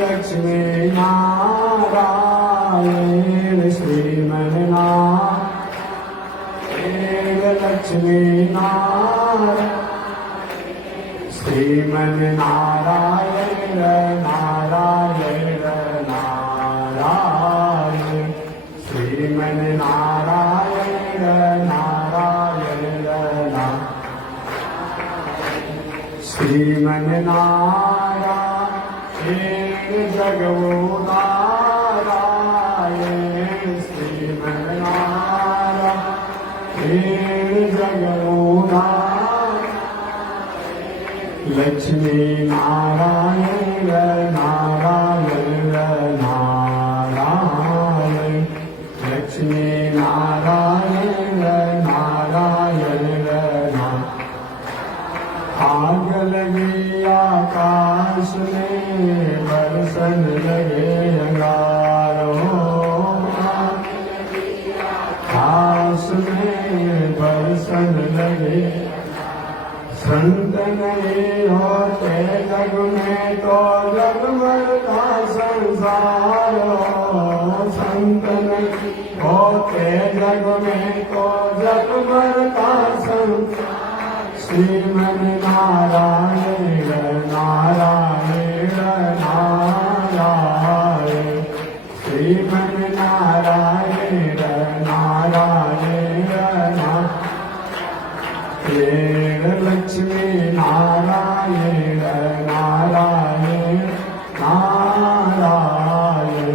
लक्ष्मी नारायण श्रीमन्नारायण लक्ष्मी नारायण श्रीमन्नारायण नारायण नारायण श्रीमन्नारायण नारायण श्रीमन्नारायण जगवो नारायण श्रीमन्नारायण जगवो नारायण लक्ष्मी नारायण नारायण नारायण लक्ष्मी नारायण नारायण आग लगी आकाश में बरसन लगे अंगारों आकाश में बरसन लगे संत नहीं होते जग में तो जग भर का संसार संत नहीं होते जग में तो जग भर का संसार श्रीमन्नारायण नारायण नारायण श्रीमन्नारायण नारायण नारायण लक्ष्मी नारायण नारायण नारायण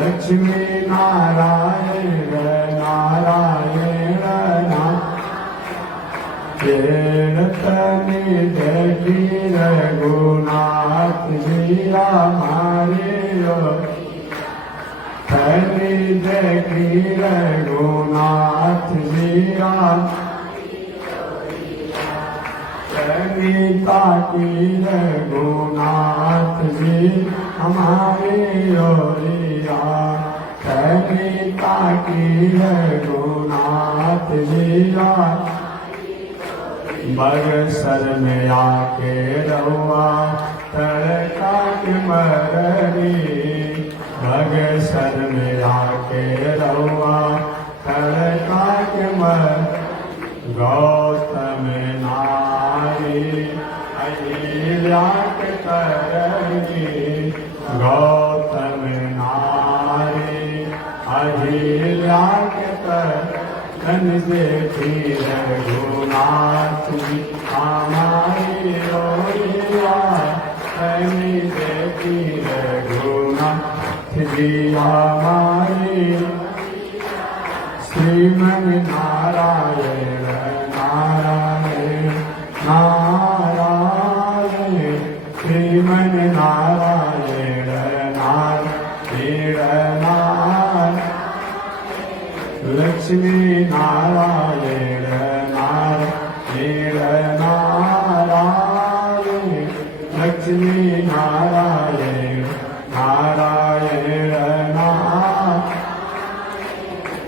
लक्ष्मी नारायण नारायण नारायण तनि देखी रघुनाथ जी हमारे तनि देखी रघुनाथ जी तनिता की रघुनाथ जी हमारे ओरिया तनिता की रघुनाथ जी बरसर में आके रहुआ तड़का के मरनी बगसर में आके रहुआ तड़का के मर गौतम नारी अहिल्या के करनी गौतम नारी अहिल्या के करन देखी रघुनाथ जी हमारी ओरिया तनि देखी रघुनाथ जी हमारी श्रीमन्नारायण नारायण नारायण श्रीमन्नारायण नारायण लक्ष्मी नारायण नारायण नारायण लक्ष्मी नारायण नारायण नारायण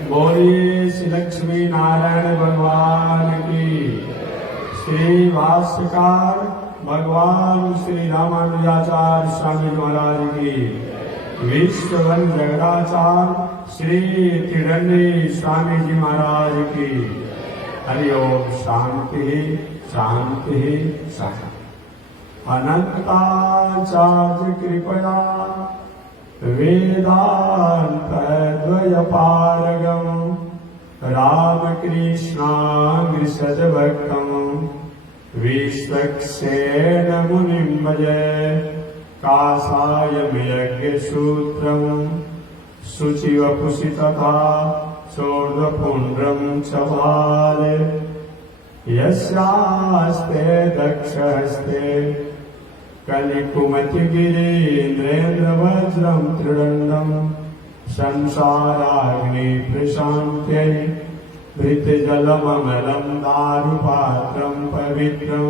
बोलिए श्री लक्ष्मी नारायण भगवान की श्री भाष्यकार भगवान श्री रामानुजाचार्य स्वामी महाराज की विश्ववन जगदाचार्य श्री त्रिदंडी स्वामी जी महाराज की हरिओम शांति शांति शांति अनंताचार्य कृपया वेदान्तद्वयपारगं रामकृष्णाङ्घ्रिसजभक्तं विश्वक्सेन मुनिं भजे काषायमयज्ञसूत्रं शुचिवपुषि तथा चोर्ध्वपुण्ड्रं च भाले यस्यास्ते दक्षहस्ते कलिकुमतिगिरीन्द्रेन्द्रवज्रं त्रिदण्डं संसाराग्नि प्रशान्त्यै धृतजलममलं दारुपात्रं पवित्रं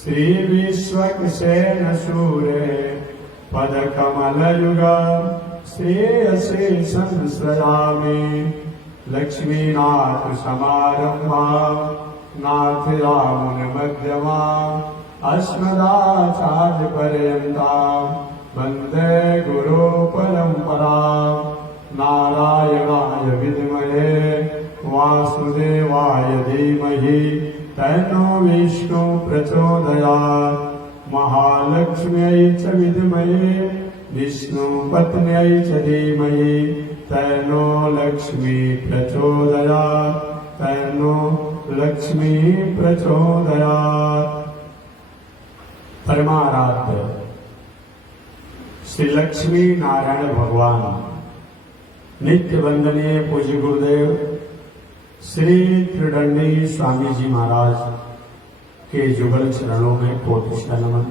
श्रीविश्वक्सेन सूरे पदकमलयुग श्रेयसे संश्रयामि लक्ष्मीनाथ समारम्भा नाथयामुन मध्यमा अस्मदाचार्यपर्यन्तां वन्दे गुरुपरम्परां। नारायणाय विद्महे वासुदेवाय धीमहि तन्नो विष्णु प्रचोदयात्। महालक्ष्म्यै च विद्महे विष्णुपत्न्यै च धीमहि तन्नो लक्ष्मी प्रचोदयात्। तन्नो लक्ष्मी प्रचोदयात्। परमाराध्य श्री लक्ष्मी नारायण भगवान नित्य वंदनीय पूज्य गुरुदेव श्री त्रिदंडी स्वामी जी महाराज के जुगल चरणों में कोटि नमन।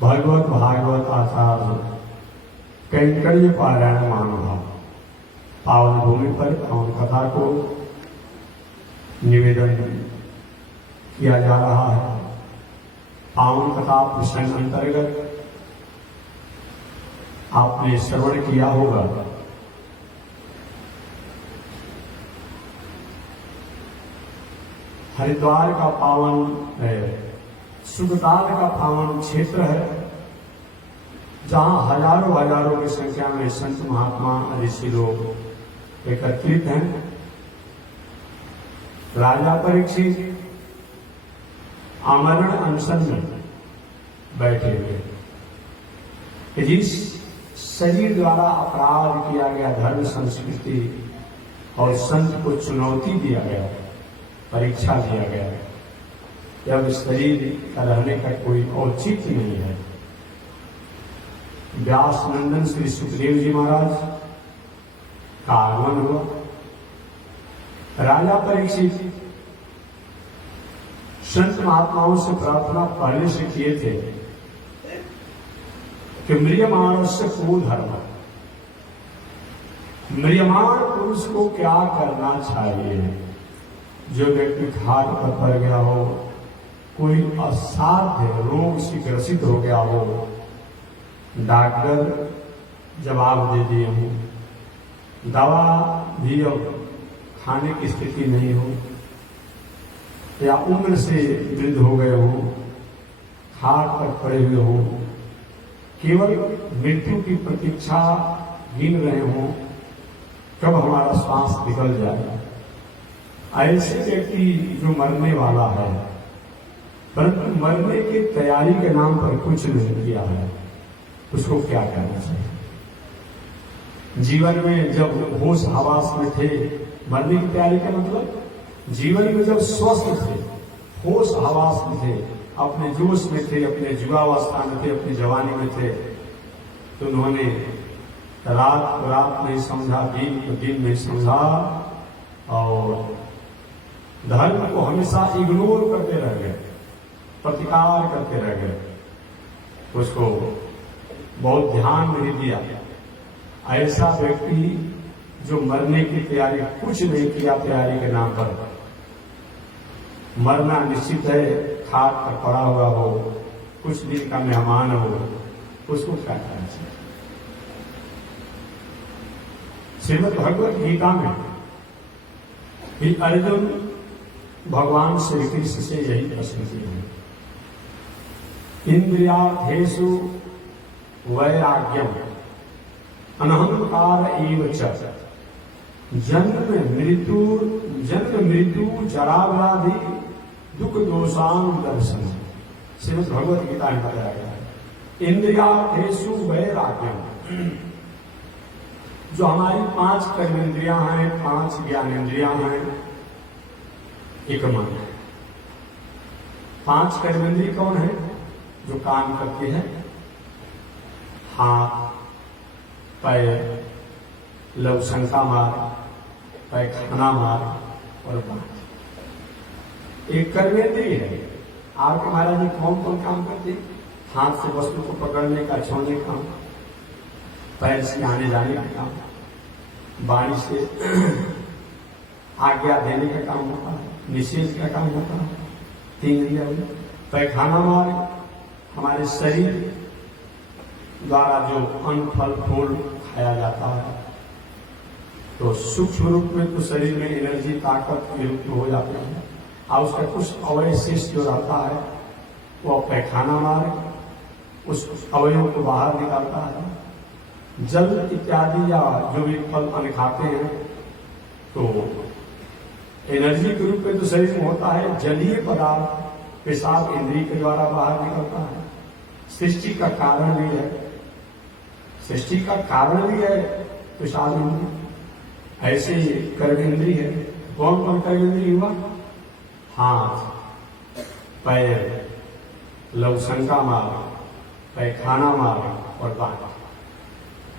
भगवत भागवत आचार्य कैंकर्य पारायण महानुभाव पावन भूमि पर पावन कथा को निवेदन किया जा रहा है। पावन कथा प्रसंग अंतर्गत आपने श्रवण किया होगा हरिद्वार का पावन है, सुखदान का पावन क्षेत्र है, जहां हजारों हजारों की संख्या में संत महात्मा ऋषि लोग एकत्रित हैं। राजा परीक्षित आमरण अनशन में बैठे हुए, जिस शरीर द्वारा अपराध किया गया, धर्म संस्कृति और संत को चुनौती दिया गया, परीक्षा दिया गया, जब शरीर का रहने का कोई औचित्य नहीं है। व्यास नंदन श्री सुखदेव जी महाराज का आगमन हुआ। राजा परीक्षित संत महात्माओं से प्रार्थना पहले से किए थे कि म्रियमाण से को धर्म, म्रियमाण पुरुष को क्या करना चाहिए। जो व्यक्ति घाट पर पड़ गया हो, कोई असाध्य रोग से ग्रसित हो गया हो, डॉक्टर जवाब दे दिए हो, दवा भी अब खाने की स्थिति नहीं हो, या उम्र से वृद्ध हो गए हो, खाट पर पड़े हुए हो, केवल मृत्यु की प्रतीक्षा गिन रहे हो, कब हमारा श्वास निकल जाए। ऐसे व्यक्ति जो मरने वाला है, परंतु मरने की तैयारी के नाम पर कुछ नहीं किया है, उसको क्या करना चाहिए। जीवन में जब होश हवास में थे, मरने की तैयारी का मतलब जीवन में जब स्वस्थ थे, होश हवास में थे, अपने जोश में थे, अपने युवावस्था में थे, अपनी जवानी में थे, तो उन्होंने रात को रात नहीं समझा, दिन को दिन नहीं समझा और धर्म को हमेशा इग्नोर करते रह गए, प्रतिकार करते रह गए, उसको बहुत ध्यान नहीं दिया। ऐसा व्यक्ति जो मरने की तैयारी कुछ नहीं किया, तैयारी के नाम पर मरना निश्चित है, खाट पर पड़ा हुआ हो, कुछ दिन का मेहमान हो, उसको क्या करना चाहिए। श्रीमद् भगवत गीता में भी अर्जुन भगवान श्री कृष्ण से यही प्रश्न किए हैं। इंद्रियार्थेषु वैराग्यम अनहंकार एव च जन्म मृत्यु जरा व्याधि दुख दोषान दर्शन। श्रीमद् भगवत गीता में बताया गया है इंद्रियार्थेषु वैराग्यम। जो हमारी 5 कर्मेंद्रियां हैं, 5 ज्ञानेंद्रियां हैं, एक मन। 5 कर्मेंद्रिय कौन है? जो काम करती है, हाथ, पैर, लवशंका मार, पैखाना मार और बात। एक कर्मेंद्रिय है। आपके महाराज जी कौन कौन काम करते हैं? हाथ से वस्तु को पकड़ने का, छूने का, पैर से आने जाने का काम, वाणी से आज्ञा देने का काम होता है, निषेध का काम होता है। 3 इंद्रियां। पैखाना मार हमारे शरीर द्वारा जो अन्न फल फूल खाया जाता है, तो सूक्ष्म रूप में तो शरीर में एनर्जी ताकत के रूप में हो जाती है, और उसका कुछ अवशेष जो रहता है वो पैखाना मार्ग उस अवयव को बाहर निकालता है। जल इत्यादि या जो भी फल अन्न खाते हैं तो एनर्जी के रूप में तो शरीर में होता है। जलीय पदार्थ पेशाब इंद्रिय के द्वारा बाहर निकलता है। सृष्टि का कारण भी है, सृष्टि का कारण भी है पेशाब इंद्रिय। ऐसे ही कर्मेंद्रिय है। कौन कौन कर्मेंद्रिय हुआ? हाथ, पैर, लवशंका मार्ग, पैखाना मार्ग और बात।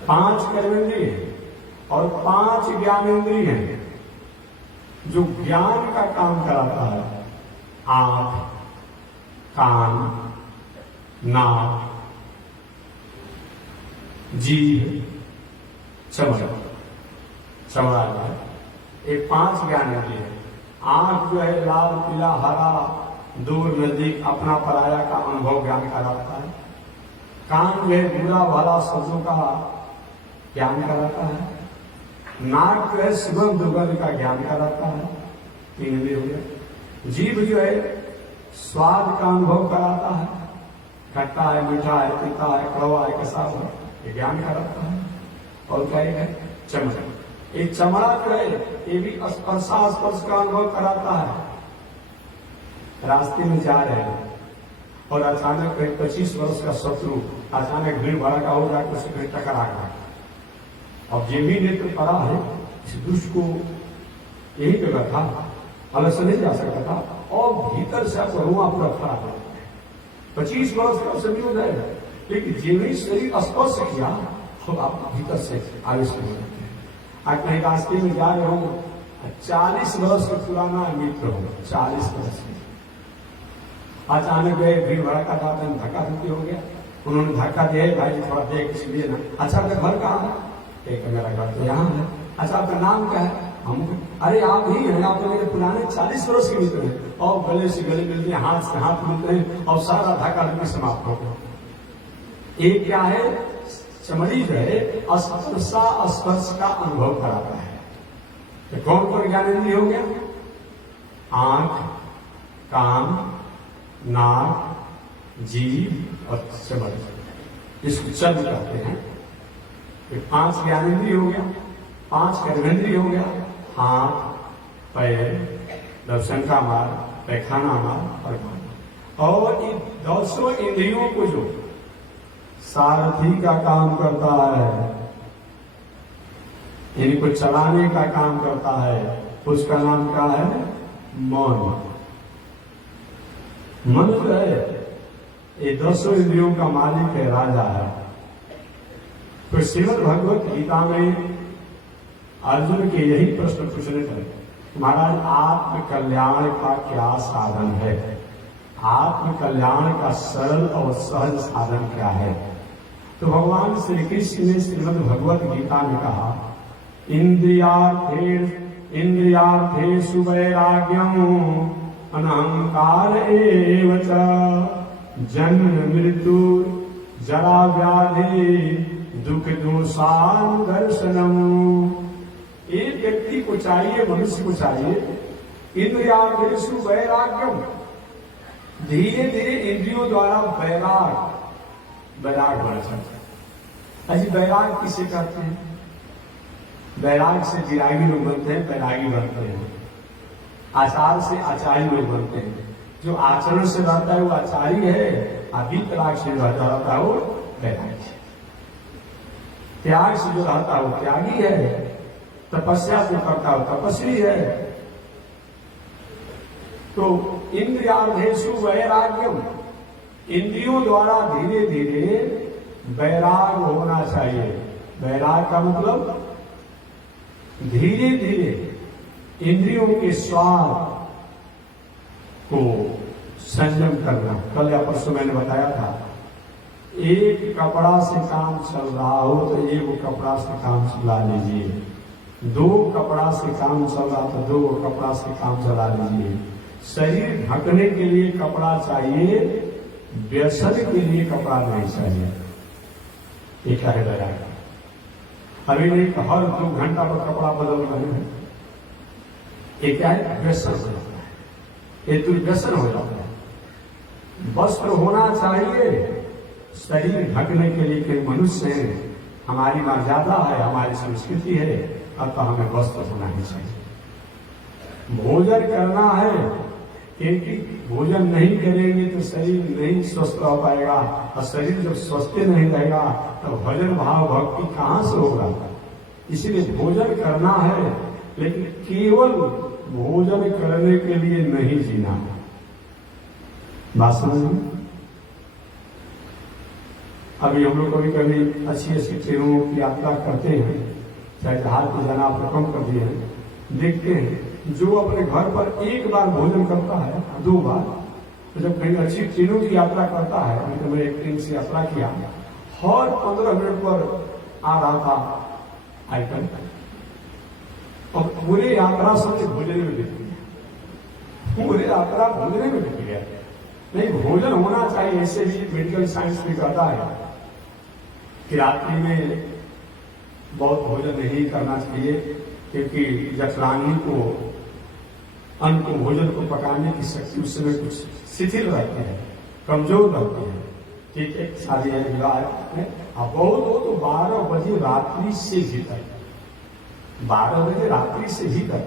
5 कर्मेंद्रिय और 5 ज्ञानेंद्रिय हैं जो ज्ञान का काम कराता है। आंख, कान, नाक, जीभ, चमड़ा जो है, ये 5 ज्ञानेंद्रिय है। आंख जो है लाल, पीला, हरा, दूर नजदीक अपना पराया का अनुभव ज्ञान कराता है। कान जो है बुरा भला शब्दों का ज्ञान कराता है। नाक जो है सुगंध दुर्गंध का ज्ञान कराता है। 3 इंद्रिय हो गया। जीभ जो है स्वाद का अनुभव कराता है। खट्टा है, मीठा है, तीता है, कड़वा है, कसा है, ये ज्ञान कराता है। और क्या है? चमड़ा। एक चमड़ा जो है ये भी स्पर्श का अनुभव कराता है। रास्ते में जा रहे हैं और अचानक 25 वर्ष का शत्रु अचानक भीड़ भड़का हो जाकर उससे फिर टकरा गया। अब ये भी नेत्र पड़ा है, इस दुष्ट को यही जगह था, अलग से नहीं जा सकता था और भीतर से रुआ पूरा खड़ा है। 25 वर्ष का संयोग है, लेकिन जीवनी शरीर स्पर्श किया तो आप भीतर से आवेश हो सकते हैं। आज कहीं रास्ते में जा रहे हो, 40 वर्ष का पुराना मित्र हो, 40 वर्ष के अचानक गए, भीड़ भड़का था, धक्का धुक्की हो गया। उन्होंने धक्का दिया, भाई थोड़ा देख इसलिए ना। अच्छा आपका घर कहाँ है? एक मेरा घर तो यहाँ है। अच्छा आपका नाम क्या है? हम, अरे आप ही हैं, आप तो मेरे पुराने 40 वर्ष के मित्र हैं। और गले से गले मिलते हैं, हाथ से हाथ मिलते हैं और सारा धक्का धुक्की समाप्त हो गया। एक क्या है? चमड़ी जो है स्पर्श का अनुभव कराता है। तो कौन कौन ज्ञानेंद्रिय हो गया? आंख, कान, नाक, जीभ और चमड़ी, इसको चल कहते हैं। 5 ज्ञानेंद्रिय हो गया, 5 कर्मेंद्रिय हो गया। हाथ, पैर, लवशंका मार्ग, पैखाना मार्ग और मन। और इन 200 इंद्रियों को जो सारथी का काम करता है, इनको चलाने का काम करता है, उसका नाम क्या है? मन। मन जो है ये 200 इंद्रियों का मालिक है, राजा है। तो श्रीमद् भगवत गीता में अर्जुन के यही प्रश्न पूछने थे, महाराज आत्म कल्याण का क्या साधन है? आत्म कल्याण का सरल और सहज साधन क्या है? तो भगवान श्री कृष्ण ने श्रीमद् भगवत गीता में कहा, इंद्रियार्थेषु वैराग्यम् अनहंकार एव च जन्म मृत्यु जरा व्याधि दुख दोषान दर्शनम। एक व्यक्ति को चाहिए, मनुष्य को चाहिए, इंद्रियार्थेषु वैराग्यम, धीरे धीरे इंद्रियों द्वारा वैराग बढ़ सकता है। अजी वैराग किसे कहते हैं? वैराग से विरागी लोग बनते हैं, वैरागी बनते हैं। आचार से आचार्य लोग बनते हैं। जो आचरण से रहता है वो आचार्य है, अभी त्याग से जो रहता है वो वैरागी है। त्याग से जो रहता है वो त्यागी है, तपस्या से करता है तपस्वी है। तो इंद्रियार्थेषु वैराग्यम, इंद्रियों द्वारा धीरे धीरे वैराग होना चाहिए। वैराग का मतलब धीरे धीरे इंद्रियों के स्वाद को संयम करना। कल या परसों मैंने बताया था, एक कपड़ा से काम चल रहा हो तो एक कपड़ा से काम चला लीजिए, 2 कपड़ा से काम चल रहा तो 2 कपड़ा से काम चला लीजिए। शरीर ढकने के लिए कपड़ा चाहिए, व्यसन के लिए कपड़ा नहीं चाहिए। एक है वैराग। अभी नहीं, हर 2 घंटा पर कपड़ा बदल रहे हैं। एक क्या है? व्यसन हो जाता है, ये दुर्व्यसन हो जाता है। वस्त्र होना चाहिए शरीर ढकने के लिए कि मनुष्य हैं, हमारी मर्यादा है, हमारी संस्कृति है, अतः हमें वस्त्र होना ही चाहिए। भोजन करना है, क्योंकि भोजन नहीं करेंगे तो शरीर नहीं स्वस्थ रह पाएगा, और शरीर जब स्वस्थ नहीं रहेगा तो भजन भाव भक्ति कहां से होगा। इसीलिए भोजन करना है, लेकिन केवल भोजन करने के लिए नहीं जीना है। बात समझ में? अभी हम लोग कभी कभी अच्छी अच्छी ट्रेनों की यात्रा करते हैं, चाहे जहाज की जना पर कम कर दिए हैं, देखते हैं जो अपने घर पर एक बार भोजन करता है, 2 बार, तो जब कहीं अच्छी ट्रेनों की यात्रा करता है, तो मैंने एक ट्रेन से यात्रा किया, हर 15 मिनट पर आ रहा था आइटम, और पूरे यात्रा समय भोजन में बीत गया, पूरे यात्रा भोजन में बीत गया। नहीं, भोजन होना चाहिए। ऐसे भी मेडिकल साइंस भी कहता है कि रात्रि में बहुत भोजन नहीं करना चाहिए, क्योंकि जठराग्नि को, अन्न को, भोजन को पकाने की शक्ति उस समय कुछ शिथिल रहती है, कमजोर रहती है। ठीक है, शादी विवाह है, अब बहुत हो तो 12 बजे रात्रि से ही तक, 12 बजे रात्रि से ही तक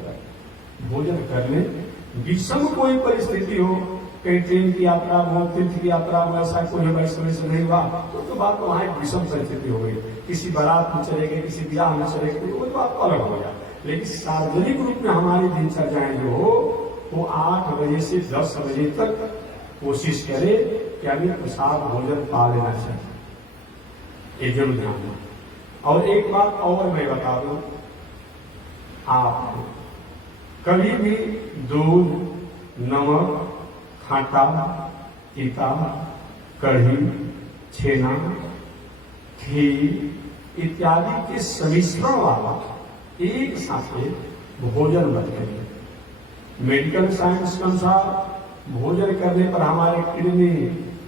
भोजन कर ले। विषम कोई परिस्थिति हो, कहीं ट्रेन की यात्रा हो, तीर्थ की यात्रा हो, ऐसा कोई वैष्णव से नहीं हुआ तो बात तो वहां एक विषम परिस्थिति हो गई, किसी बारात में चले गए, किसी ब्याह में चले गए, वो तो बात अलग हो गया। लेकिन सार्वजनिक रूप में हमारी दिनचर्याएं जो हो, वो 8 बजे से 10 बजे तक कोशिश करे कि अभी प्रसाद भोजन पा लेना चाहिए, एक जरूर ध्यान दें। और एक बात और मैं बता दूं, आप कभी भी दूध, नमक, खाटा, तीता, कढ़ी, छेना, खीर इत्यादि के सम्मिश्रण वाला एक साथ भोजन मत करिए। मेडिकल साइंस के अनुसार भोजन करने पर हमारे किडनी,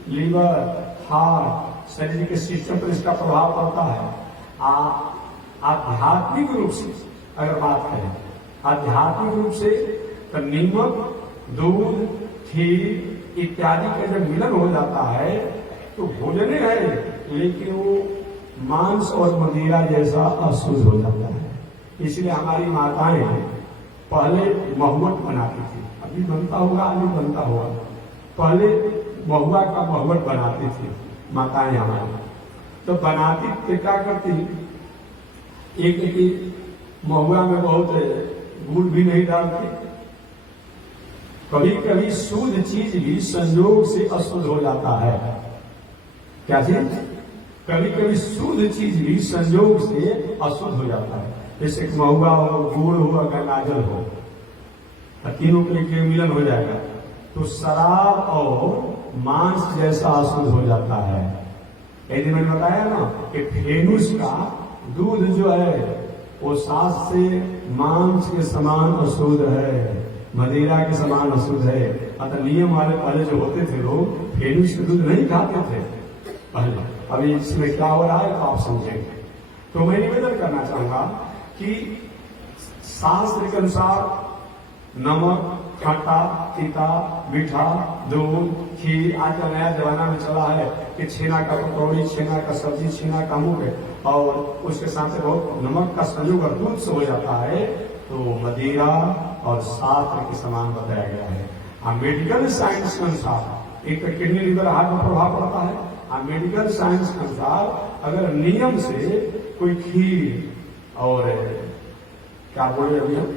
लीवर, हार्ट, शरीर के सिस्टम पर इसका प्रभाव पड़ता है। आध्यात्मिक रूप से अगर बात करें, आध्यात्मिक रूप से तो नीमक, दूध, खीर इत्यादि का जब मिलन हो जाता है तो भोजन है, लेकिन वो मांस और मदिरा जैसा अशुद्ध हो जाता है। इसलिए हमारी माताएं पहले महुवट बनाती थी, अभी बनता होगा, अभी बनता होगा, पहले महुआ का महुवट बनाती थी माताएं हमारी। तो बनाती तो क्या करती, एक महुआ में बहुत गुड़ भी नहीं डालती। कभी कभी शुद्ध चीज भी संयोग से अशुद्ध हो जाता है। क्या चीज? कभी कभी शुद्ध चीज भी संयोग से अशुद्ध हो जाता है। जैसे महुआ हो, गुड़ हो, गंगाजल हो, तीनों के मिलन हो जाएगा तो शराब और मांस जैसा अशुद्ध हो जाता है। यदि मैंने बताया ना कि फेनुस का दूध जो है वो सास से मांस के समान अशुद्ध है, मदिरा के समान अशुद्ध है। अतः नियम वाले पहले जो होते थे लोग फेनुस का दूध नहीं खाते थे पहले। अभी इसमें क्या हो रहा है तो आप समझेंगे। तो मैं निवेदन करना चाहूंगा कि शास्त्र के अनुसार नमक, खट्टा, तीता, मीठा, दूध, खीर, आज का नया जमाना में चला है कि छेना का पकौड़ी, छेना का सब्जी, छेना का मुंह, और उसके साथ बहुत नमक का संयोग और दूध से हो जाता है, तो मदिरा और शास्त्र के समान बताया गया है। मेडिकल साइंस के अनुसार एक तो किडनी, लीवर, हार्ट में प्रभाव पड़ता है। मेडिकल साइंस के अनुसार अगर नियम से कोई खीर और क्या बोले अभी हम,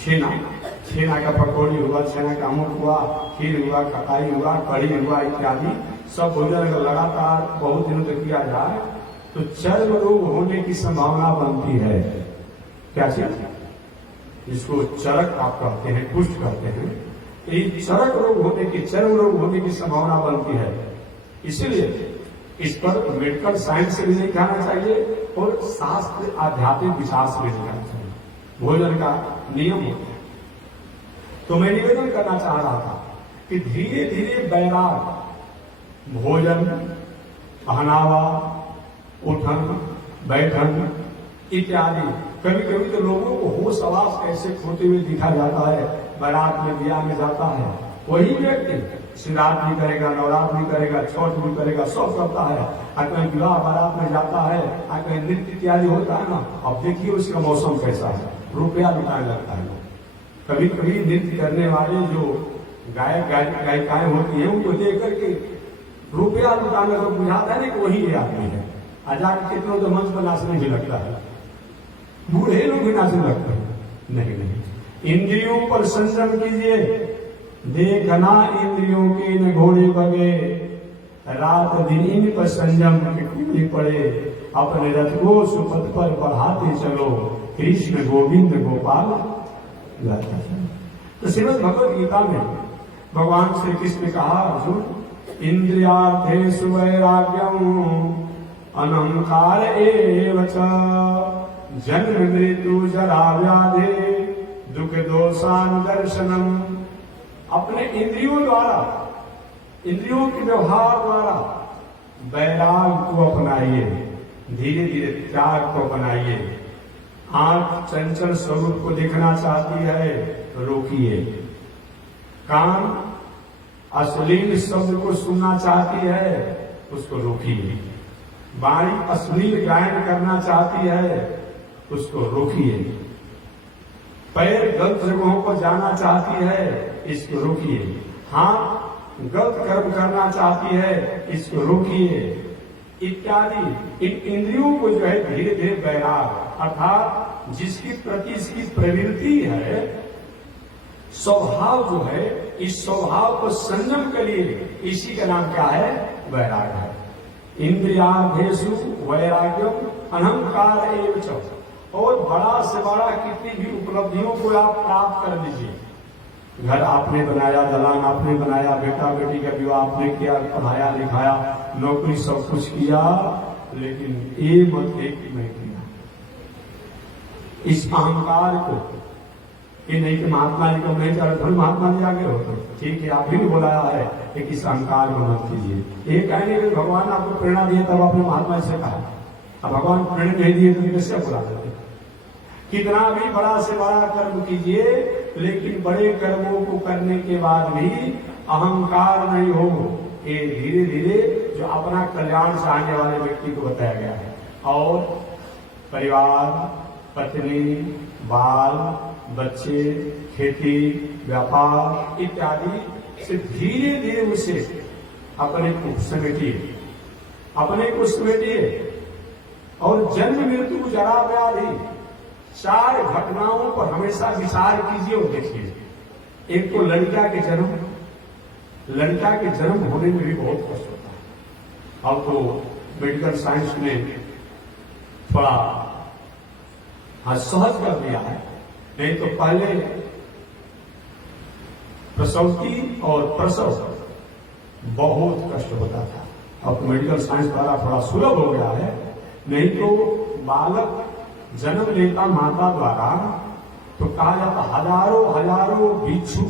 छेना का पकौड़ी हुआ, छेना का अमुक हुआ, खीर हुआ, खटाई हुआ, कढ़ी हुआ इत्यादि सब भोजन अगर लगातार बहुत दिनों तक किया जाए तो चर्म रोग होने की संभावना बनती है। क्या चीज? इसको चरक आप कहते हैं, कुष्ठ कहते हैं। ये चरक रोग होने की, चर्म रोग होने की संभावना बनती है। इसलिए इस पर मेडिकल साइंस से भी नहीं खाना चाहिए और शास्त्र आध्यात्मिक विचार से भी नहीं खाना चाहिए। भोजन का नियम होता है। तो मैं निवेदन करना चाह रहा था कि धीरे धीरे बैराग, भोजन, पहनावा, उठन, बैठन इत्यादि, कभी कभी तो लोगों को होश आवास कैसे खोते हुए दिखा जाता है। बारात में, ब्याह में जाता है वही व्यक्ति श्राद्ध भी करेगा, नवरात्र भी करेगा, छठ भी करेगा, सब करता है। कहीं विवाह बारात में जाता है, कहीं नृत्य इत्यादि होता है ना। अब देखिए उसका मौसम कैसा है, रुपया लुटाने लगता है। कभी कभी नृत्य करने वाले जो गायिकाएं होती हैं उनको देख करके रुपया लुटाने को बुझाता है ना कि वही ये आदमी है। आजाद कितनों तो मंच पर नाचने भी लगता है, बूढ़े लोग भी नाचने लगते हैं। नहीं, इंद्रियों पर संयम कीजिए। देखना इंद्रियों के न घोड़े बगे, रात दिन इन पर संयम के पड़े। अपने रथ को सुपथ पर बढ़ाते चलो, कृष्ण गोविंद गोपाल गाता चलो। तो श्रीमद् भगवद गीता में भगवान श्री कृष्ण ने कहा, अर्जुन इंद्रियार्थेषु वैराग्यम अनहंकार एव च, जन्म मृत्यु जरा व्याधि दुख दोषानुदर्शनम। अपने इंद्रियों द्वारा, इंद्रियों के व्यवहार द्वारा वैराग को अपनाइए, धीरे धीरे त्याग को अपनाइए। आंख चंचल स्वरूप को देखना चाहती है, रोकिए। कान अश्लील शब्द को सुनना चाहती है, उसको रोकिए। वाणी अश्लील गायन करना चाहती है, उसको रोकिए। पैर गलत जगहों पर जाना चाहती है, इसको रोकिए। हाथ गलत कर्म करना चाहती है, इसको रोकिए, इत्यादि। इन इंद्रियों को जो है धीरे धीरे वैराग, अर्थात जिसकी प्रति इसकी प्रवृत्ति है, स्वभाव जो है, इस स्वभाव को संयम करिए। इसी का नाम क्या है? वैराग है। इंद्रियार्थेषु वैराग्यम अहंकार एव च। और बड़ा से बड़ा कितनी भी उपलब्धियों को आप प्राप्त कर लीजिए। घर आपने बनाया, दलान आपने बनाया, बेटा बेटी का विवाह आपने किया, पढ़ाया लिखाया, नौकरी सब कुछ किया, लेकिन ये मत एक नहीं किया। इस अहंकार को, ये नहीं कि महात्मा जी को नहीं चल, फिर महात्मा जी आगे होते, ठीक है, आप भी बुलाया है कि इस अहंकार को मत कीजिए। ये कहेंगे कि भगवान आपको प्रेरणा दिए तब आपने महात्मा जी से कहा, अब भगवान प्रेरणा नहीं दिए तो कैसे बुला देते? कितना भी बड़ा से बड़ा कर्म कीजिए, लेकिन बड़े कर्मों को करने के बाद भी अहंकार नहीं हो। ये धीरे धीरे जो अपना कल्याण चाहने वाले व्यक्ति को बताया गया है। और परिवार, पत्नी, बाल बच्चे, खेती, व्यापार इत्यादि से धीरे धीरे उसे अपने को समेटिए, अपने को समेटिए। और जन्म मृत्यु जरा व्याधि, चार घटनाओं पर हमेशा विचार कीजिए और देखिए। एक तो लड़का के जन्म, लड़का के जन्म होने में भी बहुत कष्ट होता है। अब तो मेडिकल साइंस ने थोड़ा सहज कर दिया है, नहीं तो पहले प्रसवती और प्रसव बहुत कष्ट होता था। अब मेडिकल साइंस द्वारा थोड़ा सुलभ हो गया है। नहीं तो बालक जन्म लेता माता द्वारा तो कहा जाता हजारों हजारों बिच्छू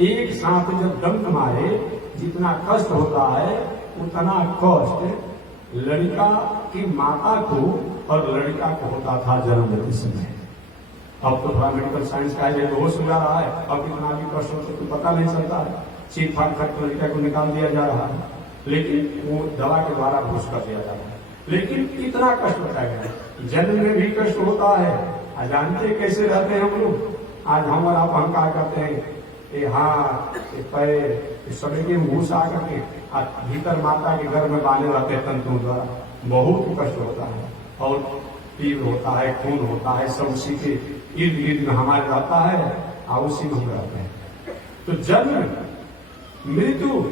एक साथ जब दंड मारे, जितना कष्ट होता है उतना कष्ट लड़का की माता को और लड़का को होता था जन्म लेते समय। अब तो थोड़ा मेडिकल साइंस का बहुत सुझा रहा है, अब कितना भी कष्ट होता तो पता नहीं चलता है, चीट फाट करके लड़का को निकाल दिया जा रहा है, लेकिन वो दवा के द्वारा घुस कर दिया जाता है। लेकिन कितना कष्ट होता है, जन्म में भी कष्ट होता है। जानते कैसे रहते हैं हम लोग? आज हम और आप अहंकार करते हैं, ये हाथ, ये पैर, ये सभी के घुस आ करके भीतर माता के घर में बांधे रहते हैं तंतुओं द्वारा। बहुत कष्ट होता है और पीर होता है, खून होता है, सब उसी के इर्द गिर्द में हमारे रहता है और उसी में हम रहते हैं। तो जन्म मृत्यु,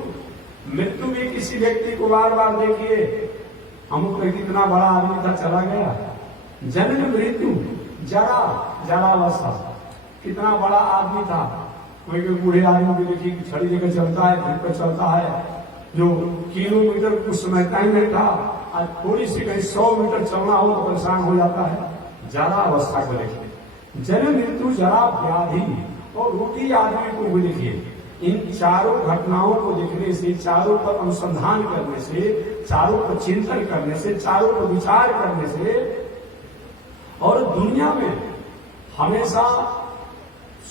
मृत्यु भी किसी व्यक्ति को बार बार देखिए, अमुक कितना बड़ा आदमी था चला गया, जन्म मृत्यु, जरा जरावस्था, कितना बड़ा आदमी था। कोई कोई बूढ़े आदमी भी देखिए छड़ी लेकर चलता है, धूप पर चलता है, जो किलोमीटर कुछ समय टाइम नहीं था, आज थोड़ी सी कहीं 100 मीटर चलना हो तो परेशान हो जाता है। जरा अवस्था को देखिए, जन्म मृत्यु जरा व्याधि और रोटी आदमी को भी देखिए। इन चारों घटनाओं को देखने से, चारों पर अनुसंधान करने से, चारों पर चिंतन करने से, चारों पर विचार करने से, और दुनिया में हमेशा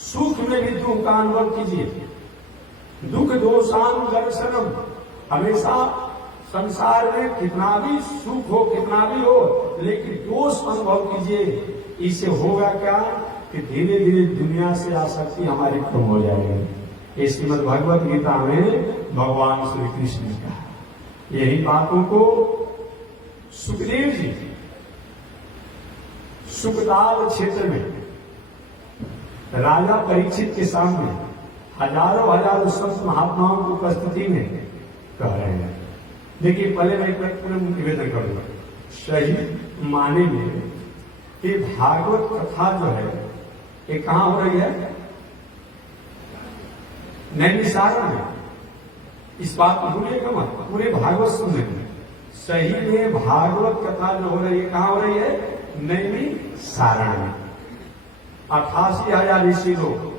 सुख में भी दुख का अनुभव कीजिए। दुख दोषान दर्शनम, हमेशा संसार में कितना भी सुख हो कितना भी हो, लेकिन दोष अनुभव कीजिए। इससे होगा क्या कि धीरे धीरे दुनिया से आसक्ति हमारी कम हो जाएगी। ये श्रीमद् भगवत गीता में भगवान श्री कृष्ण ने कहा। यही बातों को सुखदेव जी सुखताल क्षेत्र में राजा परीक्षित के सामने हजारों हजारों संत महात्माओं की उपस्थिति में कह रहे हैं। देखिए, पहले मैं एक निवेदन करूंगा, सही माने में कि भागवत कथा जो है ये कहां हो रही है? नैमिषारण्य में। इस बात को भूलिएगा मत, पूरे भागवत सुनने में सही में भागवत कथा जो हो रही है कहां हो रही है? नैमिषारण्य में। 88,000 ऋषि लोग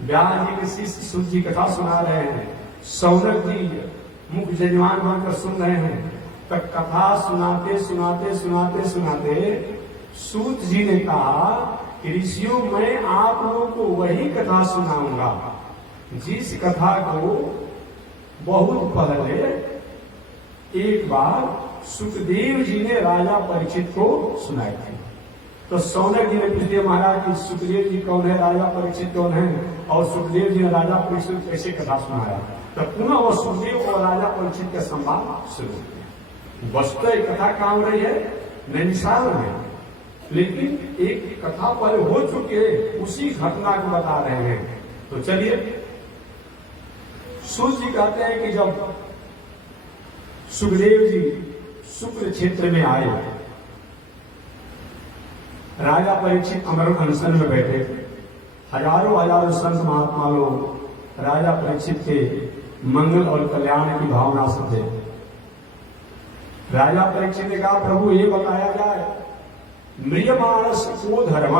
व्यास जी के शिष्य सूत जी कथा सुना रहे हैं, सौनक जी मुख्य जजमान बनकर सुन रहे हैं। तब कथा सुनाते सुनाते सुनाते सुनाते सूत जी ने कहा कि ऋषियों, मैं आप लोगों को वही कथा सुनाऊंगा जिस कथा को बहुत पहले एक बार सुखदेव जी ने राजा परीक्षित को सुनाई थी। तो सौनक जी ने पूछ दिया, महाराज कि सुखदेव जी कौन है, राजा परीक्षित कौन है, और सुखदेव जी ने राजा परीक्षित कैसे कथा सुनाया? तब पुनः वो सुखदेव और राजा परीक्षित का संवाद शुरू हो गया। वस्तुतः कथा कहाँ हो रही है? नैमिषारण्य में, लेकिन एक कथा पहले हो चुके उसी घटना को बता रहे हैं। तो चलिए, सूत जी कहते हैं कि जब सुखदेव जी शुक्र क्षेत्र में आए, राजा परीक्षित अमर अनशन में बैठे, हजारों हजारों संत महात्मा लोग राजा परीक्षित के मंगल और कल्याण की भावना से थे। राजा परीक्षित ने कहा, प्रभु ये बताया जाए, म्रियमाणस को धर्म,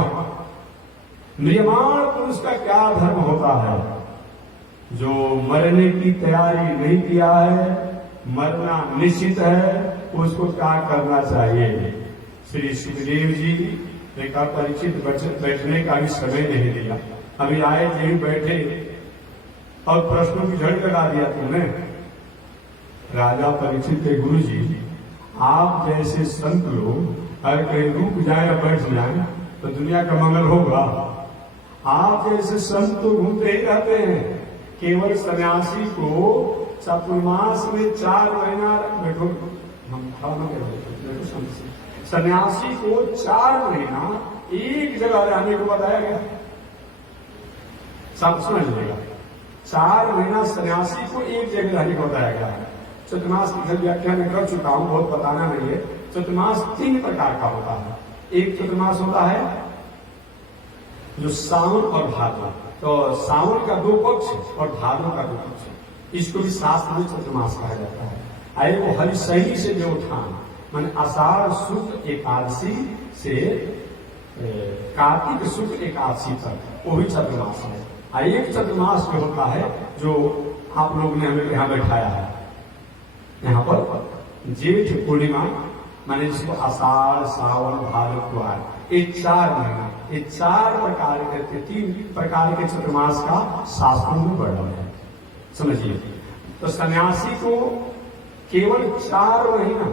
म्रियमाण पुरुष का क्या धर्म होता है? जो मरने की तैयारी नहीं किया है, मरना निश्चित है, उसको क्या करना चाहिए? श्री सुखदेव जी ने कहा, परीक्षित बैठने का भी समय नहीं दिया, अभी आए यही बैठे और प्रश्नों की झड़ लगा दिया तुमने। राजा परीक्षित के गुरु जी, आप जैसे संत लोग अगर कहीं रुक जाए या बैठ जाए तो दुनिया का मंगल होगा। आप जैसे संत तो घूमते ही रहते हैं। केवल सन्यासी को चतुर्मास में 4 महीना बैठो, सन्यासी को 4 महीना एक जगह रहने को बताया गया। सब समझ लेगा, 4 महीना सन्यासी को एक जगह रहने को बताया गया है। चतुर्मास की व्याख्या में कर चुका हूं, बहुत बताना नहीं है। चतुर्मास 3 प्रकार का होता है। एक चतुर्मास होता है जो सावन और भादो, तो सावन का 2 पक्ष और भादो का 2 पक्ष, इसको भी शास्त्र में चतुर्मास कहा जाता है। आए वो हरिशही से जो उठान, मान आषाढ़ शुक्ल एकादशी से कार्तिक शुक्ल एकादशी तक, वो भी चतुर्मास है। एक चतुर्मास जो होता है जो आप लोग ने हमें यहाँ बैठाया है, यहाँ पर जेठ पूर्णिमा, माने जिसको आषाढ़ सावन भादो, ये 4 महीना, ये 4 प्रकार के 3 प्रकार के चतुर्मास का शास्त्रों में वर्णन है। समझिए, तो सन्यासी को केवल 4 महीना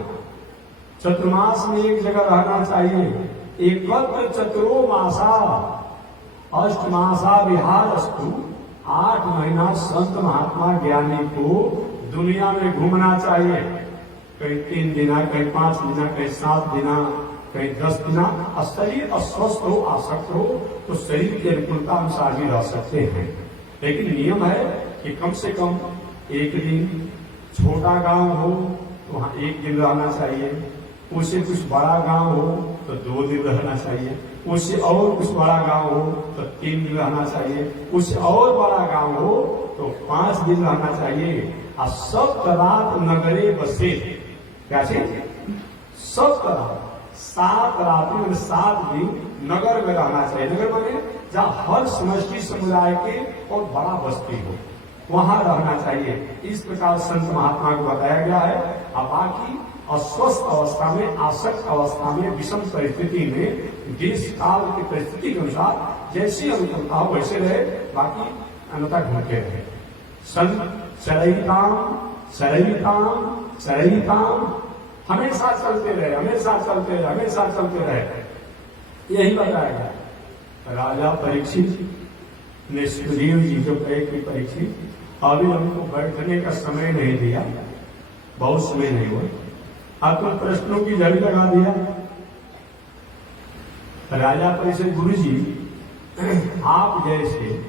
चतुर्मास में एक जगह रहना चाहिए। एकत्र चतुरो मासा अष्टमासा विहारस्तु, 8 महीना संत महात्मा ज्ञानी को दुनिया में घूमना चाहिए। कहीं 3 दिन, कहीं 5 दिन, कहीं 7 दिन, कहीं 10 दिन। शरीर अस्वस्थ हो, आसक्त हो तो शरीर की अनुकूलता अनुसार भी रह सकते हैं, लेकिन नियम है कि कम से कम 1 दिन। छोटा गांव हो तो वहां 1 दिन रहना चाहिए, उससे कुछ बड़ा गांव हो तो 2 दिन रहना चाहिए, उससे और कुछ बड़ा गांव हो तो 3 दिन रहना चाहिए, उससे और बड़ा गांव हो तो 5 दिन रहना चाहिए। और सब रात नगरे बसे, क्या चाहिए? सब रात 7 रात में 7 दिन नगर में रहना चाहिए। नगर माने जहाँ हर समष्टि समुदाय के और बड़ा बस्ती हो, वहां रहना चाहिए। इस प्रकार संत महात्मा को बताया गया है। अब बाकी अस्वस्थ अवस्था में, आसक्त अवस्था में, विषम परिस्थिति में, देश काल की परिस्थिति के अनुसार जैसी अनुकूलता हो वैसे रहे, बाकी अन्यथा घूमते रहे। चरयिताम चरयिताम चरयिताम, हमेशा चलते रहे, हमेशा चलते रहे, हमेशा चलते रहे, यही बताया। राजा परीक्षित ने सुग्रीव जी जो कहे कि परीक्षित अभी हमको बैठने का समय नहीं दिया, बहुत समय नहीं हुआ, आप तो प्रश्नों की झड़ी लगा दिया। राजा परीक्षित, गुरु जी आप जैसे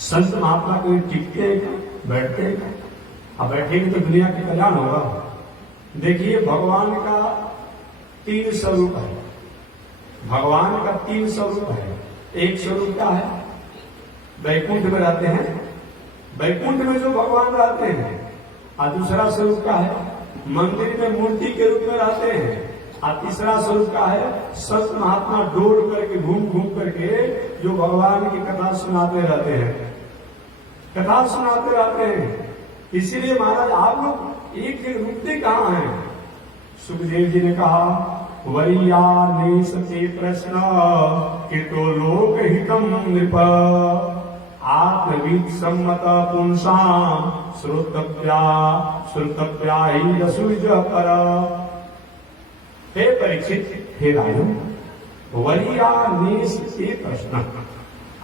संत महात्मा कोई टिकते बैठते, अब बैठेंगे तो दुनिया का कल्याण होगा। देखिए भगवान का 3 स्वरूप है, भगवान का 3 स्वरूप है। एक स्वरूप क्या है? वैकुंठ में रहते हैं, वैकुंठ में जो भगवान रहते हैं। और दूसरा स्वरूप क्या है? मंदिर में मूर्ति के रूप में रहते हैं। और तीसरा स्वरूप क्या है? संत महात्मा दौड़ करके घूम घूम करके जो भगवान की कथा सुनाते रहते हैं, कथा सुनाते रहते हैं। इसीलिए महाराज आप लोग एक रुकते कहाँ हैं? सुखदेव जी ने कहा वरिया ने सते प्रश्न कितो लोक हितम नृप आत्मविद सम्मत पुंसाम श्रोतव्या श्रोतव्या ही रसूज पर। हे परीक्षित, हे राजन, वरिया ने सते प्रश्न,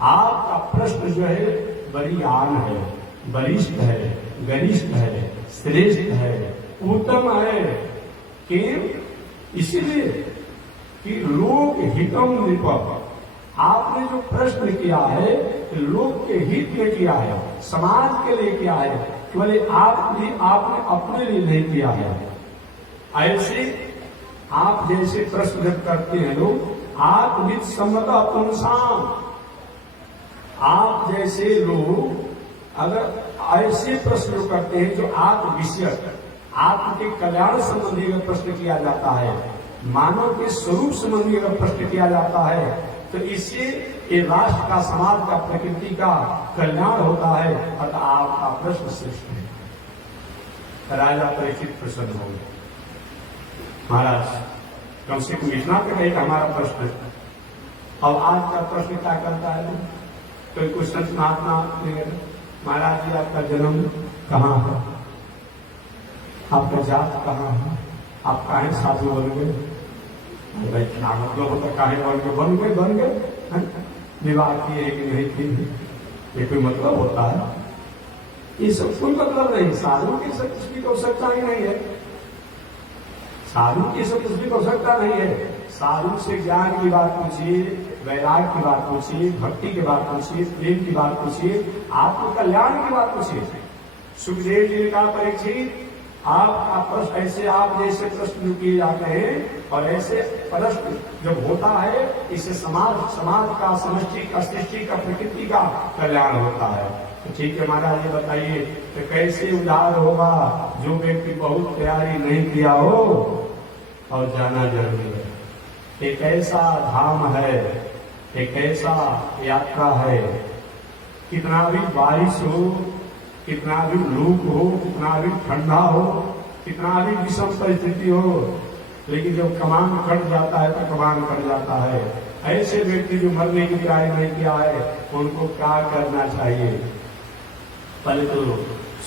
आपका प्रश्न जो है वरियान है, वरिष्ठ है, गरिष्ठ है, श्रेष्ठ है, उत्तम है। क्यों? इसलिए कि लोक हितम नृप, आपने जो प्रश्न किया है लोक के हित में किया है, समाज के लिए किया है, केवल आपने अपने लिए नहीं किया है। ऐसे आप जैसे प्रश्न जब करते हैं लोग, आत्मविद सम्मत पुंसाम, आप जैसे लोग अगर ऐसे प्रश्न करते हैं जो आत्म विषय, आत्म के कल्याण संबंधी अगर प्रश्न किया जाता है, मानव के स्वरूप संबंधी अगर प्रश्न किया जाता है, तो इससे ये राष्ट्र का, समाज का, प्रकृति का कल्याण होता है। अतः आपका प्रश्न श्रेष्ठ है। राजा परीक्षित प्रसन्न हो गए। महाराज कम से कम इतना तो कहे हमारा प्रश्न। अब आज का प्रश्न क्या करता है? कोई कुछ संत महात्मा, महाराज जी आपका जन्म कहाँ है, आपका जात कहाँ है, आप काहे साधु बन गए? भाई क्या मतलब होता, काहे बन गए, विवाह किए कि नहीं किए, ये कोई मतलब होता है? ये सब कोई मतलब नहीं। साधु की सब कुछ भी आवश्यकता ही नहीं है, साधु की सब कुछ भी आवश्यकता नहीं है। साधु से ज्ञान की बात पूछिए, वैराग की बात पूछिए, भक्ति की बात पूछिए, प्रेम की बात पूछिए, आत्म कल्याण की बात पूछिए। सुखदेव जी का परीक्षित, आपका प्रश्न ऐसे, आप जैसे प्रश्न किए जाते हैं और ऐसे प्रश्न जब होता है, इससे समाज का, समष्टि का, सृष्टि का, प्रकृति का कल्याण होता है। तो ठीक है महाराज, ये बताइए कि कैसे उद्धार होगा जो व्यक्ति बहुत तैयारी नहीं किया हो और जाना जरूरी है। एक ऐसा धाम है, एक ऐसा यात्रा है, कितना भी बारिश हो, कितना भी लूप हो, कितना भी ठंडा हो, कितना भी विषम परिस्थिति हो, लेकिन जब कमान कट जाता है तो कमान कट जाता है। ऐसे व्यक्ति जो मरने की तैयारी नहीं किया है, उनको क्या करना चाहिए? पहले तो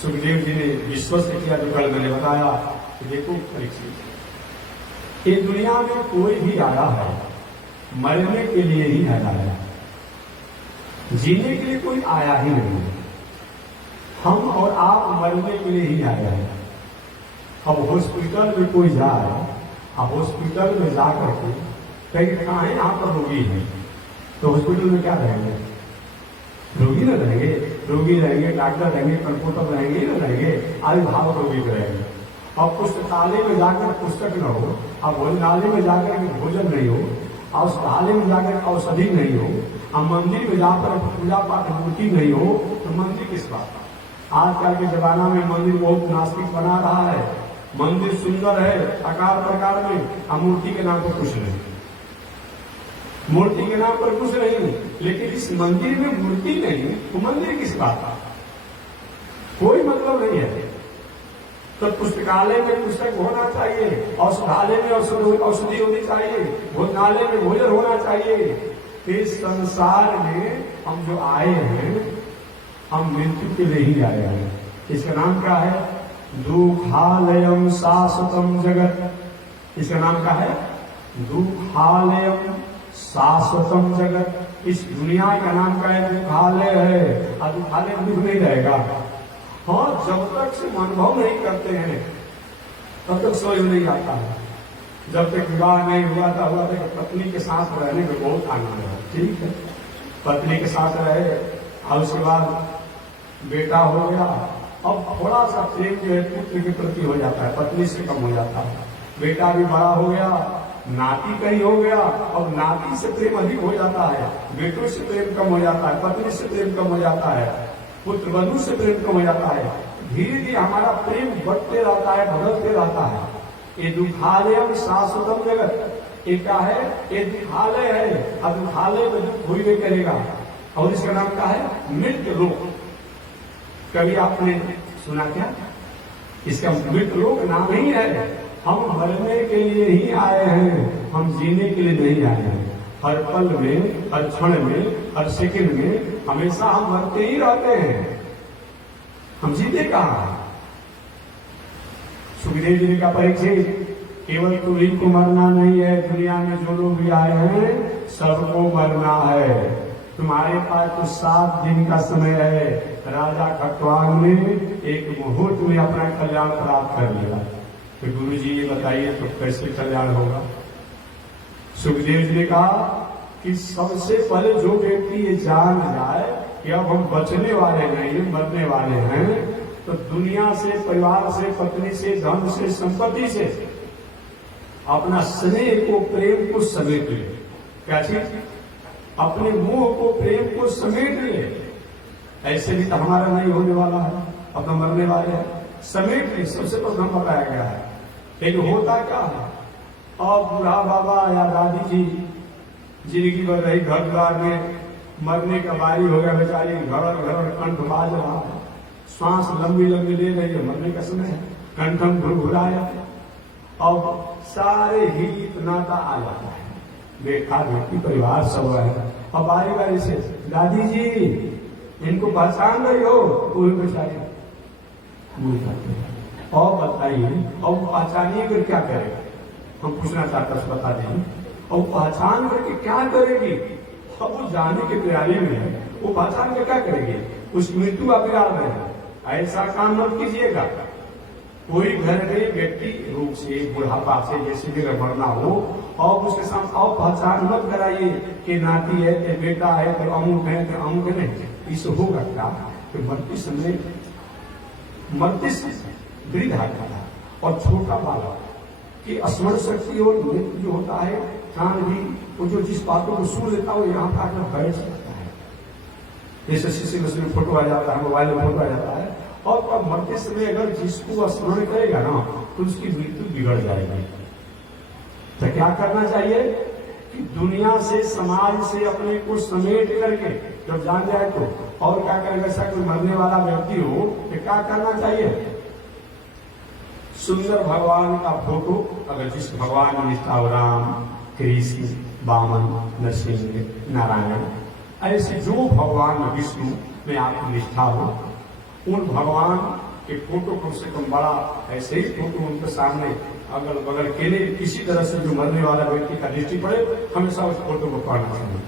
सुखदेव जी ने विश्वस्त किया, जो कल मैंने बताया कि देखो परीक्षित, ये दुनिया में कोई भी आया है मरने के लिए ही आया है, जीने के लिए कोई आया ही नहीं है। हम और आप मरने के लिए ही आए हैं। अब हॉस्पिटल में कोई जाए, अब हॉस्पिटल में जाकर के कहीं कहा यहाँ पर रोगी है, तो हॉस्पिटल में क्या रहेंगे? रोगी न रहेंगे, रोगी रहेंगे, डॉक्टर रहेंगे, कंप्यूटर रहेंगे, न रहेंगे, अभिभावक रोगी रहेंगे। अब पुस्तकालय में जाकर पुस्तक न हो, अब भोजनालय में जाकर के भोजन नहीं हो, औषधालय में जाकर औषधि नहीं हो, अब मंदिर में जाकर पूजा पाठ मूर्ति नहीं हो, तो मंदिर किस बात का? आजकल के जमाना में मंदिर बहुत नास्तिक बना रहा है। मंदिर सुंदर है आकार प्रकार में, अब मूर्ति के नाम पर कुछ नहीं, मूर्ति के नाम पर कुछ नहीं। लेकिन इस मंदिर में मूर्ति नहीं, तो मंदिर किस बात का? कोई मतलब नहीं है। तो पुस्तकालय में पुस्तक होना चाहिए, औषधालय में औषधि होनी चाहिए, भोजनालय में भोजन होना चाहिए। इस संसार में हम जो आए हैं, हम मृत्यु के लिए ही आए हैं। इसका नाम क्या है? दुखालयम शाश्वतम जगत। इसका नाम क्या है? दुखालयम शाश्वतम जगत। इस दुनिया का नाम क्या है? दुखालय है। और दुखालय दुख नहीं रहेगा। हाँ, जब तक से अनुभव नहीं करते हैं तब तक समझ नहीं आता है। जब तक विवाह नहीं हुआ था पत्नी के साथ रहने में बहुत आनंद है, ठीक है, पत्नी के साथ रहे और उसके बाद बेटा हो गया। अब थोड़ा सा प्रेम जो है पुत्र के प्रति हो जाता है, पत्नी से कम हो जाता है। बेटा भी बड़ा हो गया, नाती कहीं हो गया, और नाती से प्रेम अधिक हो जाता है, बेटों से प्रेम कम हो जाता है, पत्नी से प्रेम कम हो जाता है, पुत्र बंधु से प्रेम कम हो जाता है। धीरे धीरे हमारा प्रेम बढ़ते रहता है, बदलते रहता है। ये दुखालय शाश्वतम जगत। ये क्या है? ये दुखालय है, और दुखालय में दुख हुई करेगा। और इसका नाम क्या है? मृत्यु लोक। कभी आपने सुना क्या? इसका मृत्यु लोक नाम ही है। हम मरने के लिए ही आए हैं, हम जीने के लिए नहीं आए हैं। हर पल में, हर क्षण में, हर सेकंड में हमेशा हम मरते ही रहते हैं, हम जीते कहाँ हैं? सुखदेव जी का परीक्षित, केवल तुम्ही को मरना नहीं है, दुनिया में जो लोग भी आए हैं सबको मरना है। तुम्हारे पास तो 7 दिन का समय है। राजा खट्वांग ने एक मुहूर्त में अपना कल्याण प्राप्त कर लिया। तो गुरु जी ये बताइए तो कैसे कल्याण होगा? सुखदेव जी ने कहा कि सबसे पहले जो व्यक्ति ये जान जाए कि अब हम बचने वाले नहीं, मरने वाले हैं, तो दुनिया से, परिवार से, पत्नी से, धन से, संपत्ति से अपना स्नेह को, प्रेम को समेट ले। क्या चीज? अपने मोह को, प्रेम को समेट ले। ऐसे भी तो हमारा नहीं होने वाला है, अपना मरने वाले हैं, समेट ले। सबसे प्रथम बताया गया है। लेकिन होता क्या है? और बूढ़ा बाबा या दादी जी जिंदगी भर रही घर द्वार में, मरने का बारी हो गया, बेचारी घर घर कंठ बाज रहा है, श्वास लंबी लंबी ले रही है, मरने का समय है, कंठम घुरघुराया, और सारे हित नाता आ जाता है, बेटा बेटी परिवार सब है। और बारी बारी से दादी जी इनको पहचान रही हो? कोई बेचारी भूल जाते हैं। और बताइए, और पहचानिए फिर क्या करेगा? हम पूछना चाहते हैं, बता दें। और पहचान करके क्या करेगी? अब वो जाने के तैयारी में है, वो पहचान के क्या करेगी? उस मृत्यु आप याद है, ऐसा काम मत कीजिएगा। कोई घर में व्यक्ति रोग से, बुढ़ापा से, जैसे भी अगर मरना हो, और उसके साथ और पहचान मत कराइए कि नाती है, तो बेटा है, तो अमुक है, तो अमुक है। नहीं, इससे होगा क्या? तो मरते समय वृद्ध आदमी और छोटा बालक की स्मरण शक्ति और मृत्यु जो होता है, कान भी, वो जो जिस बातों को सुन लेता है वो यहाँ पर आकर बैठ सकता है। जैसे शीशे में फोटो आ जाता है, मोबाइल में फोटो आ जाता है, और अब मरते समय अगर जिसको स्मरण करेगा ना, तो उसकी मृत्यु बिगड़ जाएगी। तो क्या करना चाहिए कि दुनिया से, समाज से अपने को समेट करके जब जान जाए तो, और क्या करेगा? ऐसा कोई मरने वाला व्यक्ति हो तो क्या करना चाहिए? सुंदर भगवान का फोटो, अगर जिस भगवान में निष्ठा हो, राम, कृष्ण, वामन, नरसिंह, नारायण, ऐसे जो भगवान विष्णु में आपकी निष्ठा हो, उन भगवान के फोटो कम से कम बड़ा ऐसे ही फोटो उनके सामने अगल बगल केले, किसी तरह से जो मरने वाला व्यक्ति का दृष्टि पड़े, हमेशा उस फोटो को पढ़ना चाहिए।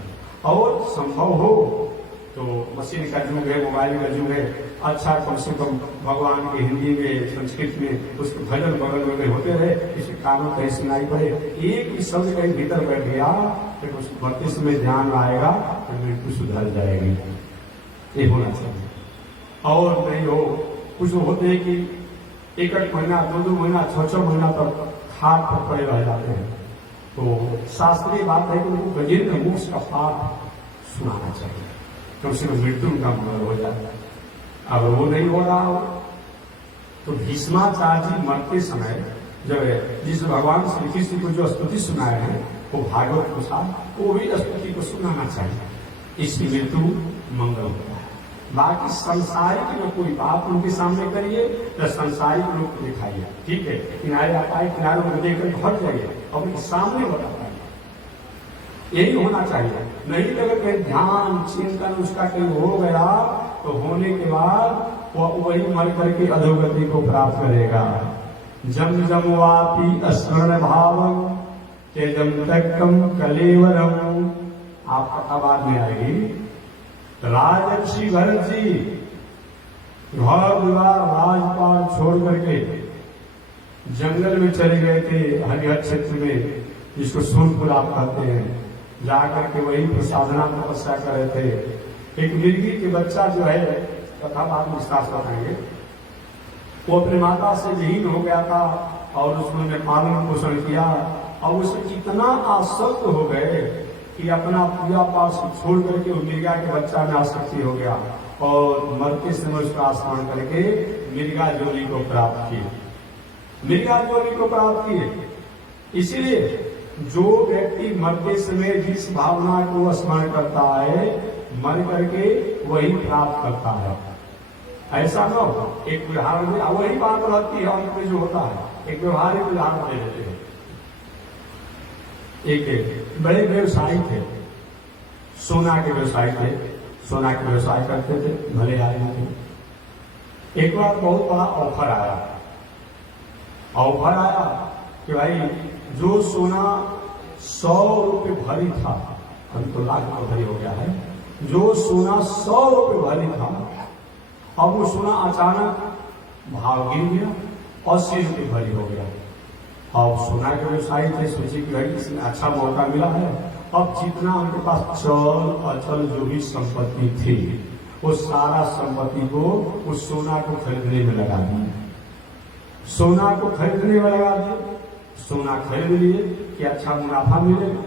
और संभव हो तो मशीन का युग है, मोबाइल का युग है, अच्छा कम से कम भगवान के हिंदी में, संस्कृत में उसके भजन बगल में होते रहे, किसी कानों कहीं सुनाई पड़े, एक भी शब्द कहीं भीतर बैठ गया, फिर उस मरते समय ध्यान आएगा तो मृत्यु सुधर जाएगी। ये होना चाहिए। और नहीं हो, कुछ होते हैं कि 1-1 महीना, 2-2 महीना, 6-6 महीना तक खाट पर पड़े रह जाते हैं। तो शास्त्रीय बात है कि उनको गजेंद्र मोक्ष का पाठ सुनाना चाहिए, कम से कम मृत्यु का मंगल हो जाता है। अब वो नहीं हो रहा हो तो भीष्माचार्य जी मरते समय जब जिस भगवान श्री कृष्ण को जो स्तुति सुनाए हैं, वो भागवत को साथ वो भी स्तुति को सुनाना चाहिए। इसकी मृत्यु मंगल होता है। बाकी संसारिक में कोई बात उनके सामने करिए तो संसारिक लोग को दिखाइए, ठीक है, किनारे आप आए, किनारे में देखकर हट जाइए और उनके सामने बता पाइए। यही होना चाहिए। नहीं तो अगर कहीं ध्यान चिंतन उसका कहीं हो गया तो होने के बाद वह वही मर करके अधोगति को प्राप्त करेगा। जम जम वापी स्मरण भावम तेजम तक्कम कलेवरम। आप कथा बाद में आएगी। राजर्षि भरत जी घर द्वार राजपाल छोड़ करके जंगल में चले गए थे, हरिहर क्षेत्र में, जिसको सोनपुर आप कहते हैं। जाकर के वही प्रसाधना तपस्या कर रहे थे। एक मिर्गी के बच्चा जो है, कथा बाद में विस्तार से बताएंगे, वो अपने माता से विहीन हो गया था और उसने पालन पोषण किया और उसमें इतना आसक्त हो गए कि अपना पूजा पाठ छोड़ करके वो मिर्गा के बच्चा में आसक्ति हो गया और मरते समय उसका स्मरण करके मिर्गा जोली को प्राप्त किए। मिर्गा जोली को प्राप्त किए। इसीलिए जो व्यक्ति मरते समय जिस भावना को स्मरण करता है, मर करके वही प्राप्त करता है। ऐसा न हो। एक उदाहरण में वही बात रहती है अंत में जो होता है। एक व्यवहारिक उदाहरण दे देते हैं। एक बड़े व्यवसायी थे, सोना के व्यवसायी थे, सोना के व्यवसाय करते थे, भले आदमी थे। एक बार बहुत बड़ा ऑफर आया कि भाई जो सोना 100 रुपये भरी था, अभी तो लाख रुपये भरी हो गया है, जो सोना 100 रुपये भरी था, अब वो सोना अचानक भाव गिर गया, 80 रुपये भरी हो गया। अब सोना के व्यवसायी थे, सोचे कि भाई इसमें अच्छा मौका मिला है, अब जितना उनके पास चल अचल जो भी संपत्ति थी, वो सारा संपत्ति को उस सोना को खरीदने में लगा दिए। सोना को खरीदने में लगा दिए। सोना खरीद लिए कि अच्छा मुनाफा मिलेगा।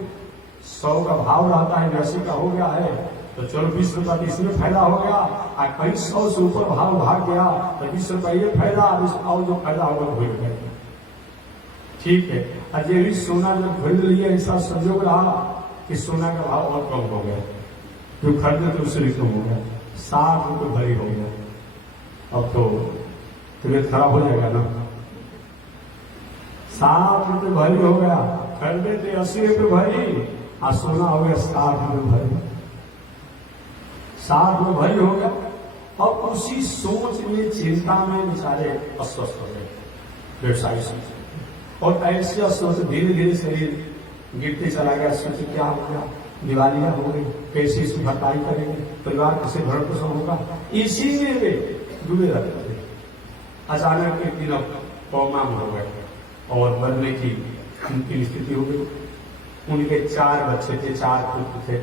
100 का भाव रहता है, 80 का हो गया है, तो चलो 20 रुपया इसमें फायदा हो गया। और कहीं 100 से ऊपर भाव भाग गया तो 20 रुपये फायदा, और जो फायदा होगा भूल गए। ठीक है। और ये भी सोना जब खरीद लिए, ऐसा संजोग रहा कि सोना का भाव और कम हो गया, जो खरीदे तो उससे भी कम हो गया, 60 रुपये भरी हो गया। अब तो तबियत खराब हो जाएगा ना। 60 रुपये भरी हो गया, खरीदे थे 80 रुपये भरी और सोना हो गया 60 रुपये भरी। 60 रुपये भरी हो गया। अब उसी सोच में, चिंता में बेचारे अस्वस्थ हो गए व्यवसायी सोच, और ऐसे अस्वस्थ धीरे धीरे शरीर गिरते चला गया। सोचे क्या हो गया, दिवालियां हो गई, कैसे इसकी भरपाई करेंगे, परिवार कैसे भरण पोषण होगा, इसी में वे डूबे रहते थे। अचानक एक दिन कोमा में हो गए और मरने की उनकी स्थिति हो गई। उनके 4 बच्चे थे, 4 पुत्र थे।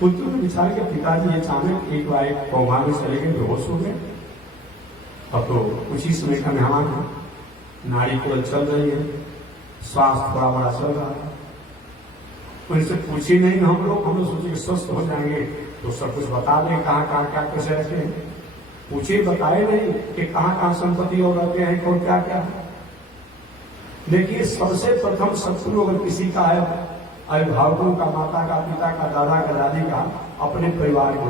पुत्र ने विचार के पिताजी अचानक एक बार एक कोमा में चले गए, बेहोश हो गए। अब तो कुछ ही समय का मेहमान है, नाड़ी केवल चल रही है, स्वास्थ्य थोड़ा बड़ा चल रहा है। उनसे पूछे नहीं हम लोग सोचे कि स्वस्थ हो जाएंगे तो सब कुछ बता दें, कहाँ कहाँ क्या कैसे रहते हैं। पूछे, बताए नहीं कि कहाँ कहाँ संपत्ति और रहते हैं, कौन क्या क्या है। देखिए, सबसे प्रथम शत्रु अगर किसी का है, अभिभावकों का, माता का, पिता का, दादा का, दादी का, अपने परिवार को।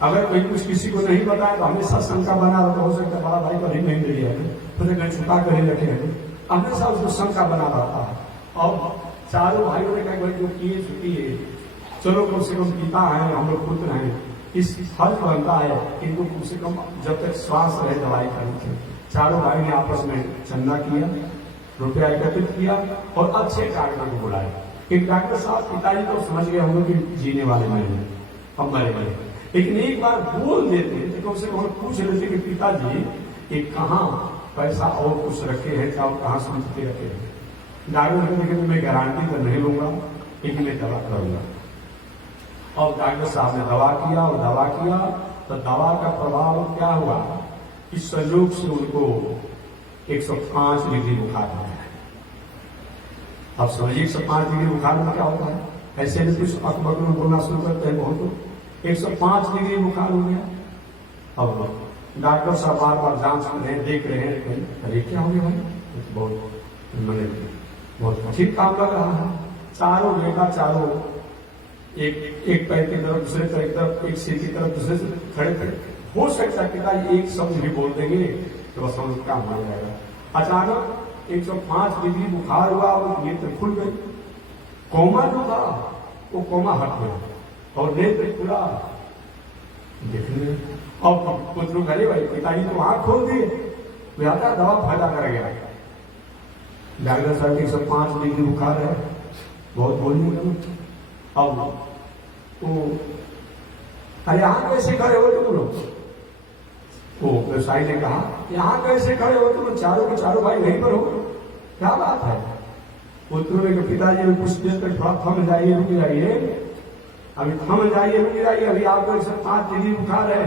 अगर कोई कुछ किसी को नहीं बताया तो हमेशा शंका बना रहता, हो सकता है बड़ा भाई कभी नहीं मिली है, फिर कहीं छुपा कर ही रखे हैं, हमेशा उसको शंका बना रहता है। और चारों भाइयों ने कहा भाई जो किए छुट्टी है, चलो कम से कम पिता है, हम लोग पुत्र हैं, इस फर्ज बनता है इनको कम से कम जब तक श्वास रहे दवाई करनी चाहिए। चारों भाई ने आपस में चंदा किया, रुपया एकत्रित किया और अच्छे डॉक्टर को बुलाया। एक डॉक्टर साहब पिताजी तो समझ गए हम लोग जीने वाले नहीं, हम मरे गए, लेकिन एक बार बोल देते तो कम से कम पूछ लेते कि पिताजी ये कहाँ पैसा और कुछ रखे हैं, क्या कहाँ संपत्ति रखे हैं। डॉक्टर ने देखे मैं गारंटी तो नहीं लूंगा, लेकिन मैं दवा करूंगा। और डॉक्टर साहब ने दवा किया और दवा किया तो दवा का प्रभाव क्या हुआ, इस संयोग से उनको 105 डिग्री बुखार हो गया। अब समझिए 105 डिग्री बुखार में क्या होता है, ऐसे में कुछ अकबर में बोलना शुरू करते हैं बहुत। 105 डिग्री बुखार हो गया। अब डॉक्टर साहब बार बार जांच कर रहे हैं, देख रहे हैं, अरे क्या हो गया भाई, बहुत बहुत ठीक काम लग रहा है। चारों बेटा चारों एक पैर की तरफ दूसरे पैर की तरफ, एक सिर की तरफ दूसरे से खड़े खड़े। हो सकता है पिताजी एक शब्द भी बोल देंगे तो बस हम काम हो जाएगा। अचानक 105 डिग्री बुखार हुआ और नेत्र खुल गई। कोमा जो था वो कोमा हट गया और नेत्र खुला। देखने अब पुत्र करे भाई पिताजी तो आंख खोल दिए, ज्यादा दवा फायदा कर गया। डॉक्टर साहब 105 डिग्री बुखार है, बहुत बोलिए। अब तो अरे यहाँ कैसे खड़े हो तुम लोग? वो व्यवसायी ने कहा यहाँ कैसे खड़े हो तुम? चारों के चारों भाई वहीं पर हो, क्या बात है? पुत्रों ने कहा पिताजी कुछ देर तक थोड़ा थम जाइए, रुक जाइए, अभी थम जाइए, रुक जाइए, अभी आपको 105 डिग्री बुखार है,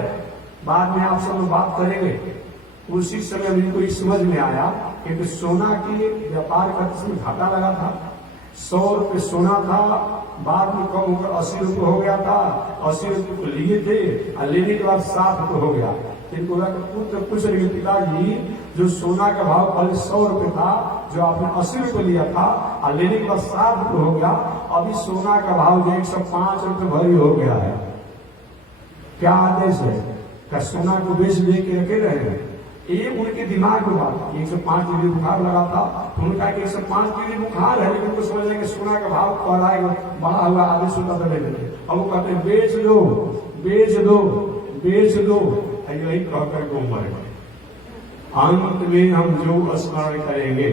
बाद में आप सब बात करेंगे। उसी समय मुझको समझ में आया कि सोना के व्यापार करते समय घाटा लगा था। 100 रुपये सोना था, बाद में कम होकर 80 रुपये हो गया था। 80 रुपये को लिए थे और लेने के बाद 60 रुपये हो गया। इनको पुत्र पूछ रहे पिताजी, जो सोना का भाव पहले 100 रुपये था, जो आपने 80 रुपये लिया था और लेने के बाद 60 रुपये हो गया, अभी सोना का भाव जो 105 रुपये भरी हो गया है, क्या आदेश है? क्या सोना को बेच दे के रखे रहे? ये उनके दिमाग में बात, 105 डिग्री बुखार लगा था तो उनका 105 डिग्री बुखार है, लेकिन उनको समझ रहे कि सोना का भाव बढ़ाएगा, बढ़ा हुआ आदेश होता था लेने। अब वो कहते हैं बेच दो, बेच दो, बेच दो, यही कह करके उम्र है। अंत में हम जो स्मरण करेंगे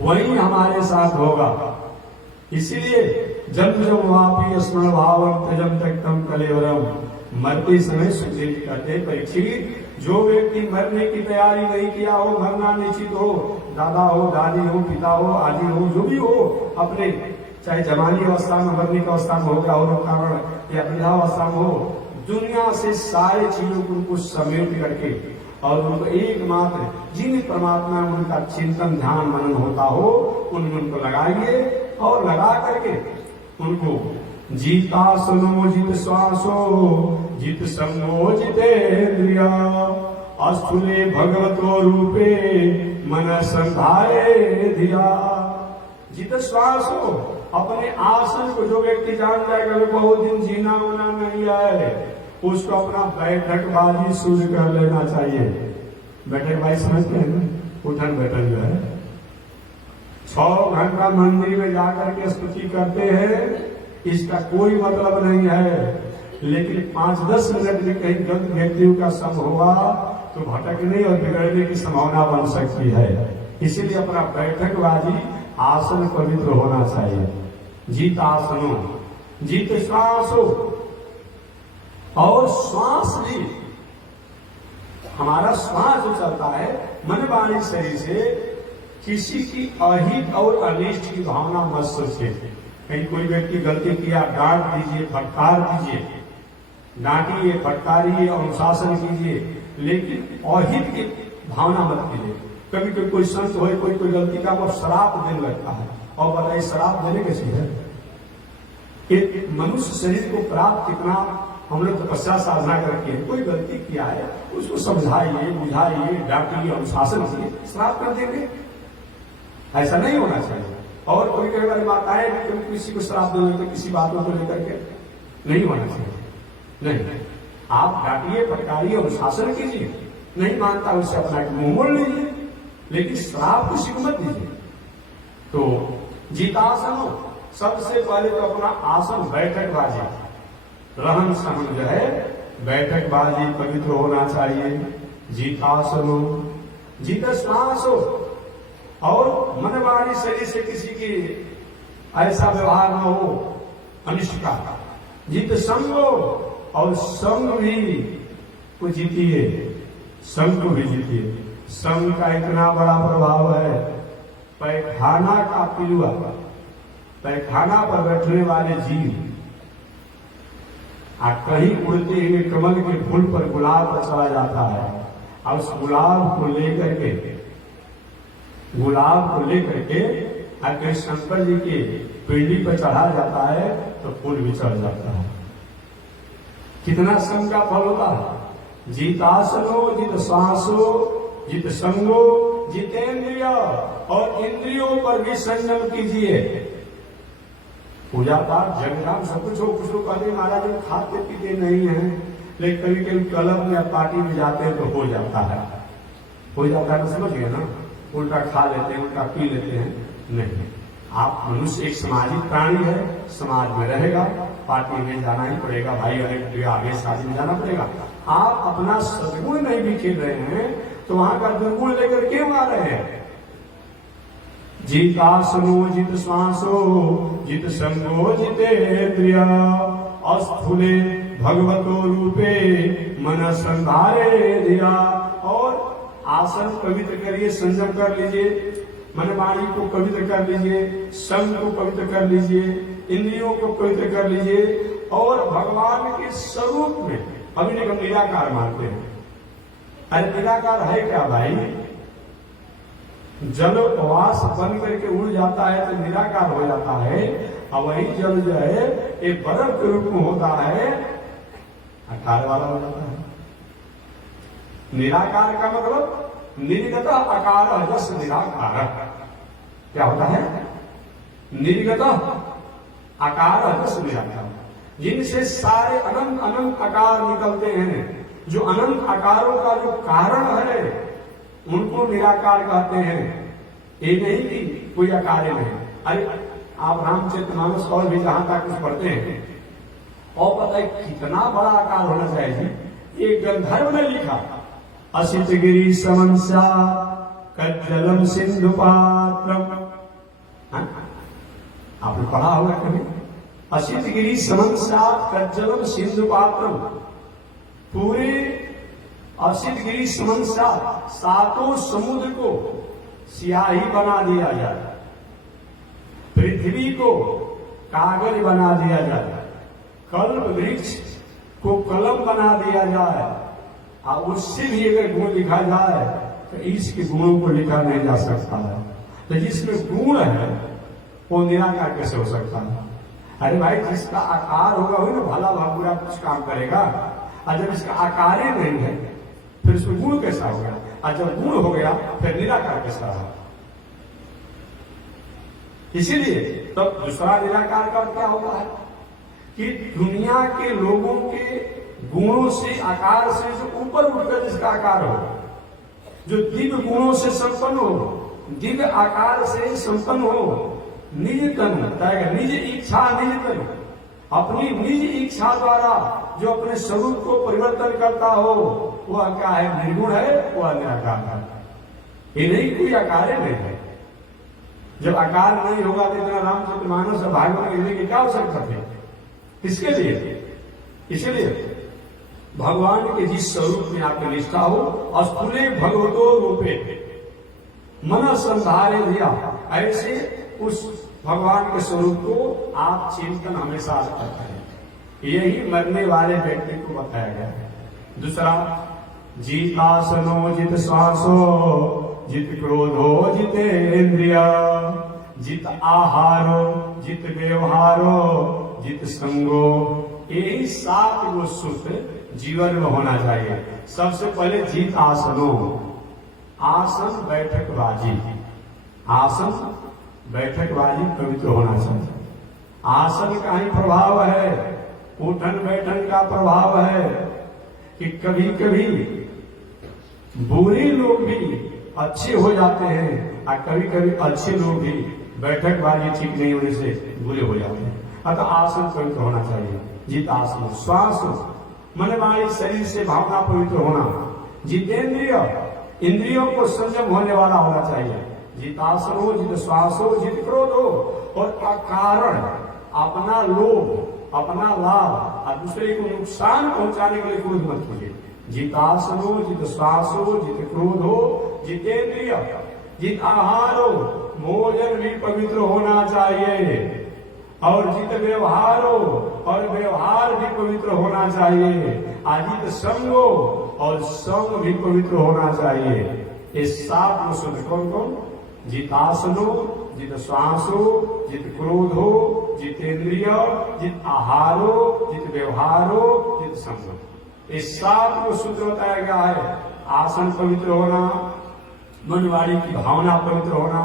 वही हमारे साथ होगा। इसीलिए जब जब वापी स्मरण भाव जब तक तम कलेवरम, मरते समय सुखदेव कहते परीक्षित, जो व्यक्ति मरने की तैयारी नहीं किया हो, मरना निश्चित हो, दादा हो, दादी हो, पिता हो, आदि हो, जो भी हो, अपने चाहे जवानी अवस्था में, मरने की अवस्था में हो गया हो कारण या वृद्धावस्था में हो, दुनिया से सारे चीजों को उनको समेट करके और उनको एकमात्र जिन परमात्मा में उनका चिंतन ध्यान मनन होता हो उनमें उनको लगाइए और लगा करके उनको जीता सुनो जित श्वासो जित संगो जितेन्द्रिया अस्थूले भगवतो रूपे मन संधारे धिया। जित श्वास हो, अपने आसन को जो व्यक्ति जान जाएगा वे बहुत दिन जीना होना नहीं है, उसको अपना बैठकबाजी शुरू कर लेना चाहिए। बैठकबाजी समझते हैं ना, उठन बैठक जो है 6 घंटा मंदिर में जाकर के स्तुति करते हैं, इसका कोई मतलब नहीं है। लेकिन 5-10 मिनट में कहीं गलत व्यक्तियों का संग हुआ तो भटकने और बिगड़ने की संभावना बन सकती है। इसीलिए अपना बैठकबाजी आसन पवित्र होना चाहिए। जीत आसनो, जीत श्वासो, और श्वास भी हमारा श्वास जो चलता है मन वाणी शरीर से, किसी की अहित और अनिष्ट की भावना मत सोचे। कहीं कोई व्यक्ति गलती किया, डांट दीजिए, फटकार दीजिए, डांटिए, फटकारिए, अनुशासन कीजिए, लेकिन अहित की भावना मत कीजिए। कभी कोई संत हो, कोई गलती का वो श्राप देने लगता है, और बताइए श्राप देने कैसी है? एक मनुष्य शरीर को प्राप्त कितना हम लोग तपस्या साधना करके कोई गलती किया है उसको समझाइए, बुझाइए, डांटिए, अनुशासन कीजिए, श्राप कर देंगे? ऐसा नहीं होना चाहिए। और कोई कई बार माताएं किसी को श्राप देने तो किसी बातों को लेकर के नहीं होना चाहिए। नहीं, आप डांटिए, फटकारिए, अनुशासन कीजिए, नहीं मानता उससे अपना मुंह मोड़ लीजिए, लेकिन श्राप किसी को मत दीजिए। तो जीतासन हो, सबसे पहले तो अपना आसन बैठकबाजी, रहन सहन जो है बैठकबाजी पवित्र होना चाहिए। जीतासन हो, जीत श्वास हो, और मनवाणी शरीर से किसी की ऐसा व्यवहार न हो अनिष्ट का। जीत संग हो, और संग भी को जीतिए, संग को भी जीतिए। संग का इतना बड़ा प्रभाव है, पैखाना का पिलुआ, पैखाना पर बैठने वाले जीव कहीं उड़ते हुए कमल के फूल पर गुलाब पर चला जाता है, और उस गुलाब को लेकर के अगर शंकर जी के पीढ़ी पर चढ़ा जाता है तो फूल भी चढ़ जाता है। कितना संग का फल होता है। जीतासनो, जित श्वासो, जित संगो, जितेंद्रिय, और इंद्रियों पर भी संयम कीजिए। पूजा पाठ जगराम सब कुछ हो, कुछ लोग कहते महाराज हम खाते पीते नहीं है, लेकिन कभी कभी क्लब या पार्टी में जाते हैं तो हो जाता है, हो जाता है, समझ गए ना, उल्टा खा लेते हैं, उल्टा पी लेते हैं। नहीं, आप मनुष्य एक सामाजिक प्राणी है, समाज में रहेगा, पार्टी में जाना ही पड़ेगा, भाई अनेक आगे शादी में जाना पड़ेगा। आप अपना सदगुण नहीं भी खेल रहे हैं तो वहां का दुर्गुण लेकर क्यों आ रहे हैं? जितासनो जित श्वासो जित संगो जितेन्द्रिय अस्थूले भगवतो रूपे मन संधारे दिया। और आसन पवित्र करिए, संयम कर लीजिए, मन वाणी को पवित्र कर लीजिए, संग को पवित्र कर लीजिए, इंद्रियों को पवित्र कर लीजिए और भगवान के स्वरूप में अभी हम निराकार मानते हैं। अरे निराकार है क्या भाई? जल उपवास बन करके उड़ जाता है तो निराकार हो जाता है, और वही जल जो है एक बर्फ के रूप में होता है, आकार वाला हो जाता है। निराकार का मतलब निर्गत आकार जस निराकार। क्या होता है? निर्गत आकार जस निराकार, जिनसे सारे अनंत अनंत आकार निकलते हैं। जो अनंत आकारों का जो कारण है उनको निराकार कहते हैं। ये नहीं कि कोई आकार नहीं। अरे आप रामचरितमानस और भी जहां तक कुछ पढ़ते हैं और पता है कितना बड़ा आकार होना चाहिए। एक गंधर्व ने लिखा, असित गिरी समंसा कज्जलम सिंधु पात्रम। आपने पढ़ा होगा कभी? असित गिरी समंसा कज्जलम सिंधु पात्रम। पूरे असित गिरी समंसा सातों समुद्र को सियाही बना दिया जाए, पृथ्वी को कागज बना दिया जाए, कल्प वृक्ष को कलम बना दिया जाए, और उससे भी अगर गुण लिखा जाए तो इसके गुणों को लिखा नहीं जा सकता है। तो जिसमें गुण है वो निराकार कैसे हो सकता है? अरे भाई जिसका आकार होगा वही ना भला भाबुरा कुछ काम करेगा, और जब इसका आकार ही नहीं है फिर उसमें गुण कैसा हो गया? और जब गुण हो गया फिर निराकार कैसा रहा? इसीलिए तो दूसरा निराकार का क्या होता है कि दुनिया के लोगों के गुणों से आकार से जो ऊपर उठकर जिसका आकार हो, जो दिव्य गुणों से संपन्न हो, दिव्य आकार से संपन्न हो, निज तनु निज इच्छा निज तनु, अपनी निज इच्छा द्वारा जो अपने स्वरूप को परिवर्तन करता हो वह क्या है? निर्गुण है, वह निराकार है। ये नहीं कोई आकार नहीं है। जब आकार नहीं होगा तो इतना रामचरितमानस और भागवत लिखने की क्या आवश्यकता थी? किसके लिए? इसलिए भगवान के जिस स्वरूप में आपकी निष्ठा हो, अस्थूले भगवतो रूपे मन संधारे दिया, ऐसे उस भगवान के स्वरूप को आप चिंतन हमेशा करते हैं। यही मरने वाले व्यक्ति को बताया गया है। दूसरा, जितासनो जित श्वासो जित क्रोधो जितेन्द्रिय जित आहारो जित व्यवहारो जित संगो। यही 7 वो सूत्र जीवन में होना चाहिए। सबसे पहले जित आसनो, आसन बैठकबाजी, आसन बैठकबाजी पवित्र होना चाहिए। आसन का ही प्रभाव है, उठन बैठन का प्रभाव है कि कभी कभी बुरे लोग भी अच्छे हो जाते हैं और कभी कभी अच्छे लोग भी बैठकबाजी ठीक नहीं होने से बुरे हो जाते हैं। अतः आसन पवित्र होना चाहिए। जित आसन, श्वास मन वाणी शरीर से भावना पवित्र होना। जितेंद्रिय, इंद्रियों को संयम होने वाला होना चाहिए। जितासन हो, जित श्वास हो, जित क्रोध हो, और अकारण अपना लोभ, अपना लाभ और दूसरे को नुकसान पहुंचाने के लिए क्रोध मत कीजिए। जितासन हो, जित श्वास हो, जित क्रोध हो, जितेंद्रिय, जित आहार हो, भोजन भी पवित्र होना चाहिए, और जित व्यवहार हो, और व्यवहार भी पवित्र होना चाहिए। अजित संग हो, और संग भी पवित्र होना चाहिए। ये 7 सूत्र कौन कौन? जितासनो, जित श्वासो, जित क्रोधो, जितेंद्रिय, जित आहारो, जित व्यवहारो, जित संगो। ये 7 सूत्र बताया गया है। आसन पवित्र होना, मन वाणी की भावना पवित्र होना,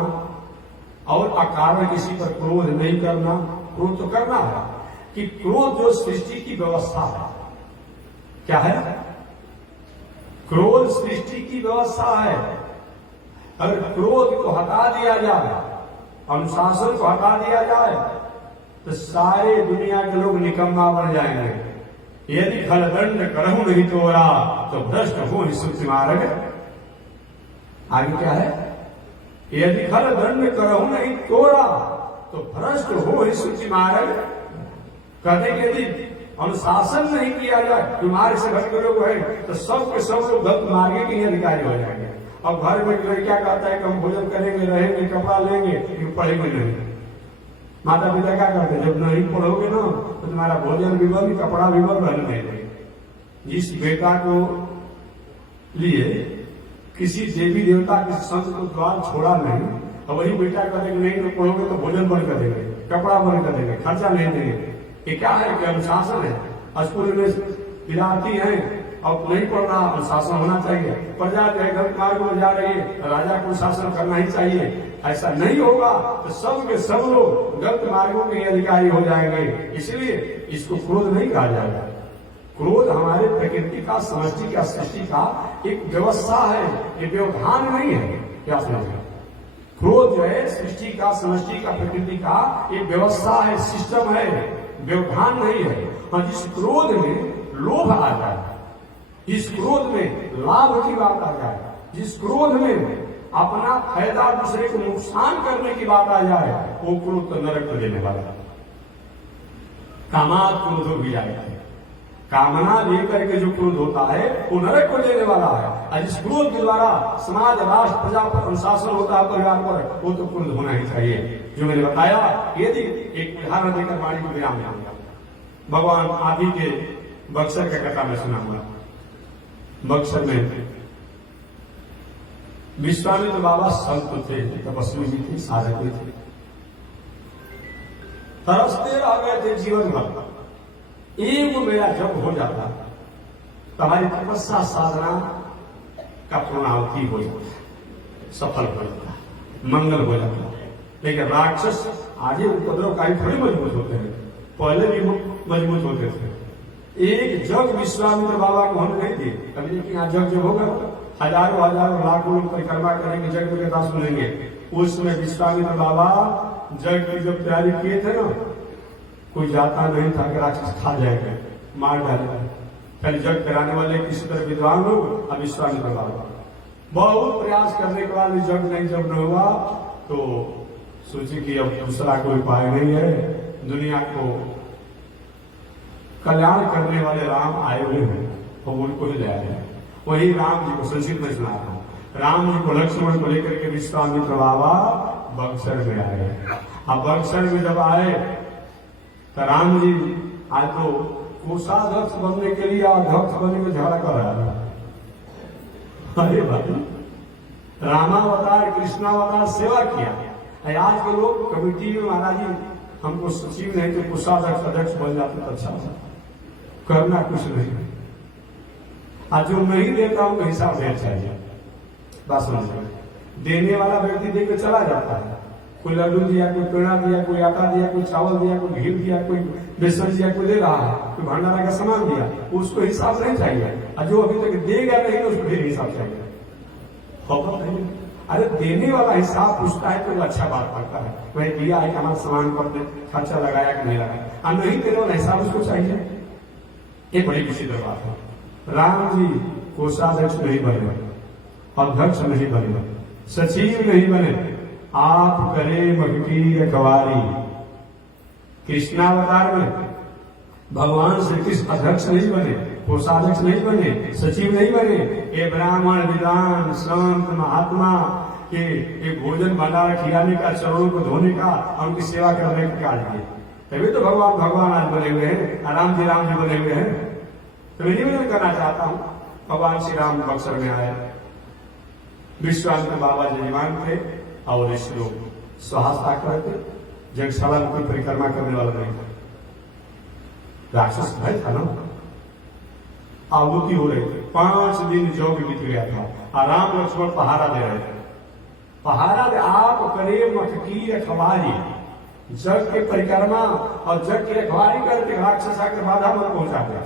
और अकारण किसी पर क्रोध नहीं करना। क्रोध तो करना है कि क्रोध जो सृष्टि की व्यवस्था है, क्या है? क्रोध सृष्टि की व्यवस्था है। अगर क्रोध को हटा दिया जाए अनुशासन को हटा दिया जाए तो सारे दुनिया के लोग निकम्मा बन जाएंगे। यदि खलदंड करहु नहीं तोरा तो भ्रष्ट हो सुचि मार्ग। आगे क्या है? यदि खलदंड करहु नहीं तोरा तो भ्रष्ट हो सुचि मार्ग। कहते कि यदि अनुशासन नहीं किया जाए, तुम्हारे से घर के लोग हैं तो सब के सब लोग गलत मार्ग के अधिकारी हो जाएंगे। अब घर में क्या कहता है कि हम भोजन करेंगे, रहेंगे, कपड़ा लेंगे, ये पढ़ेंगे नहीं। माता पिता क्या करते हैं, जब नहीं पढ़ोगे ना तो तुम्हारा भोजन भी बंद, कपड़ा भी बंद, रहने नहीं देंगे। जिस बेटा को लिए किसी देवी देवता किसी संत को द्वार छोड़ा नहीं, और वही बेटा कहते कि नहीं तो पढ़ोगे तो भोजन बंद कर देंगे, कपड़ा बंद कर देंगे, खर्चा नहीं देंगे। ये क्या है कि अनुशासन है। स्कूल में विद्यार्थी हैं और नहीं पढ़ रहा, अनुशासन होना चाहिए। प्रजा जो है गलत मार्ग में जा रही है, राजा को शासन करना ही चाहिए। ऐसा नहीं होगा तो सब के सब लोग गलत मार्गों के अधिकारी हो जाएंगे। इसलिए इसको क्रोध नहीं कहा जाएगा। क्रोध हमारे प्रकृति का, समष्टि का, सृष्टि का एक व्यवस्था है, ये व्यवधान नहीं है। क्या समझेगा? क्रोध जो है सृष्टि का, समष्टि का, प्रकृति का एक व्यवस्था है, सिस्टम है, व्यवधान नहीं है। हाँ, जिस क्रोध में लोभ आ जाए, जिस क्रोध में लाभ की बात आ जाए, जिस क्रोध में अपना फायदा दूसरे को नुकसान करने की बात आ जाए, वो क्रोध तो नरक को देने वाला है। कामात क्रोधो भी जाए, कामना लेकर के जो क्रोध होता है वो नरक को देने वाला है। और जिस क्रोध के द्वारा समाज, राष्ट्र, प्रजा पर अनुशासन होता है, परिवार पर, वो तो क्रोध होना ही चाहिए। जो मैंने बताया, यदि एक उदाहरण देकर वाणी को विराम दूंगा। भगवान आदि के बक्सर का कथा में सुना हुआ। बक्सर में विश्वामित्र बाबा संत थे, तपस्वी भी थे, साधक भी थे। तरसते रह गए थे जीवन भर। एक मेरा जब हो जाता तुम्हारी तपस्या साधना का पूर्णावती हो जाता, सफल हो जाता, मंगल हो जाता। लेकिन राक्षस आगे उपद्रव का थोड़ी मजबूत होते हैं, पहले भी मजबूत होते थे। एक जग विश्वामित्र बाबा को हम नहीं दिए कभी, लेकिन यहाँ जग जब होगा हजारों हजारों लाखों लोग परिक्रमा करेंगे, जग की कथा सुनेंगे। उस समय विश्वामित्र बाबा जग की जब तैयारी किए थे ना, कोई जाता नहीं था कि राक्षस खा जाएगा, मार डालेगा। पहले जग कराने वाले किसी तरह विद्वान लोग, अब विश्वामित्र बाबा बहुत प्रयास करने के बाद जग नहीं जब न हुआ तो सोचे कि अब दूसरा कोई उपाय नहीं है, दुनिया को कल्याण करने वाले राम आए हुए हैं तो उनको ही ले आए। वही राम जी को संक्षिप्त में सुना था। राम जी को, लक्ष्मण को लेकर के विश्वामित्र बाबा बक्सर में आए। अब बक्सर में जब आए तो राम जी आज तो कोषाध्यक्ष बनने के लिए अध्यक्ष बनने में झगड़ा कर रहा है। अरे भाई, रामावतार, कृष्णावतार सेवा किया। आज के लोग कमेटी में महाराज जी हमको सचिव नहीं तो कोषाध्यक्ष, अध्यक्ष बन जाते तो अच्छा था। करना कुछ नहीं, आज जो नहीं देता हूं हिसाब देना चाहिए। बात समझ, देने वाला व्यक्ति देकर चला जाता है। कोई लड्डू दिया, कोई पेड़ा दिया, कोई आटा दिया, कोई चावल दिया, कोई घी दिया, कोई बेसन दिया, कोई दे रहा है, कोई भंडारा का सामान दिया, उसको हिसाब नहीं चाहिए। और जो अभी तक देगा नहीं तो उसको फिर हिसाब चाहिए। नहीं, अरे देने वाला हिसाब पूछता है तो वो अच्छा बात करता है, वही दिया है कि हमारा सामान पर खर्चा लगाया कि नहीं लगाया, और नहीं देने वाला हिसाब उसको चाहिए। ये बड़ी विचित्र बात है। राम जी कोषाध्यक्ष नहीं बने, अध्यक्ष नहीं बने, सचिव नहीं बने, आप करे मगटी रखवारी। कृष्णावतार में भगवान श्री कृष्ण अध्यक्ष नहीं बने, कोषाध्यक्ष नहीं बने, सचिव नहीं बने। ये ब्राह्मण, विद्वान, संत, महात्मा के भोजन भंडारा खिलाने का, चरणों को धोने का और उनकी सेवा करने का कार्य किए। तभी तो भगवान आज बने हुए हैं, राम जी बने हुए हैं। तो मैं निवेदन करना चाहता हूं, भगवान श्री राम बक्सर में आए, विश्वामित्र बाबा जजमान थे और इस लोग सुहासता करते, जगशाला में कोई परिक्रमा करने वाला नहीं था। राक्षस भय था ना, आहुति हो रही थी। 5 दिन योग बीत गया था, आराम लक्ष्मण पहारा दे रहे थे। पहारा दे, आप करे मठ की रखवारी, जग के परिक्रमा और जग की रखवारी करके राक्षस आकर बाधा में पहुंचा गया।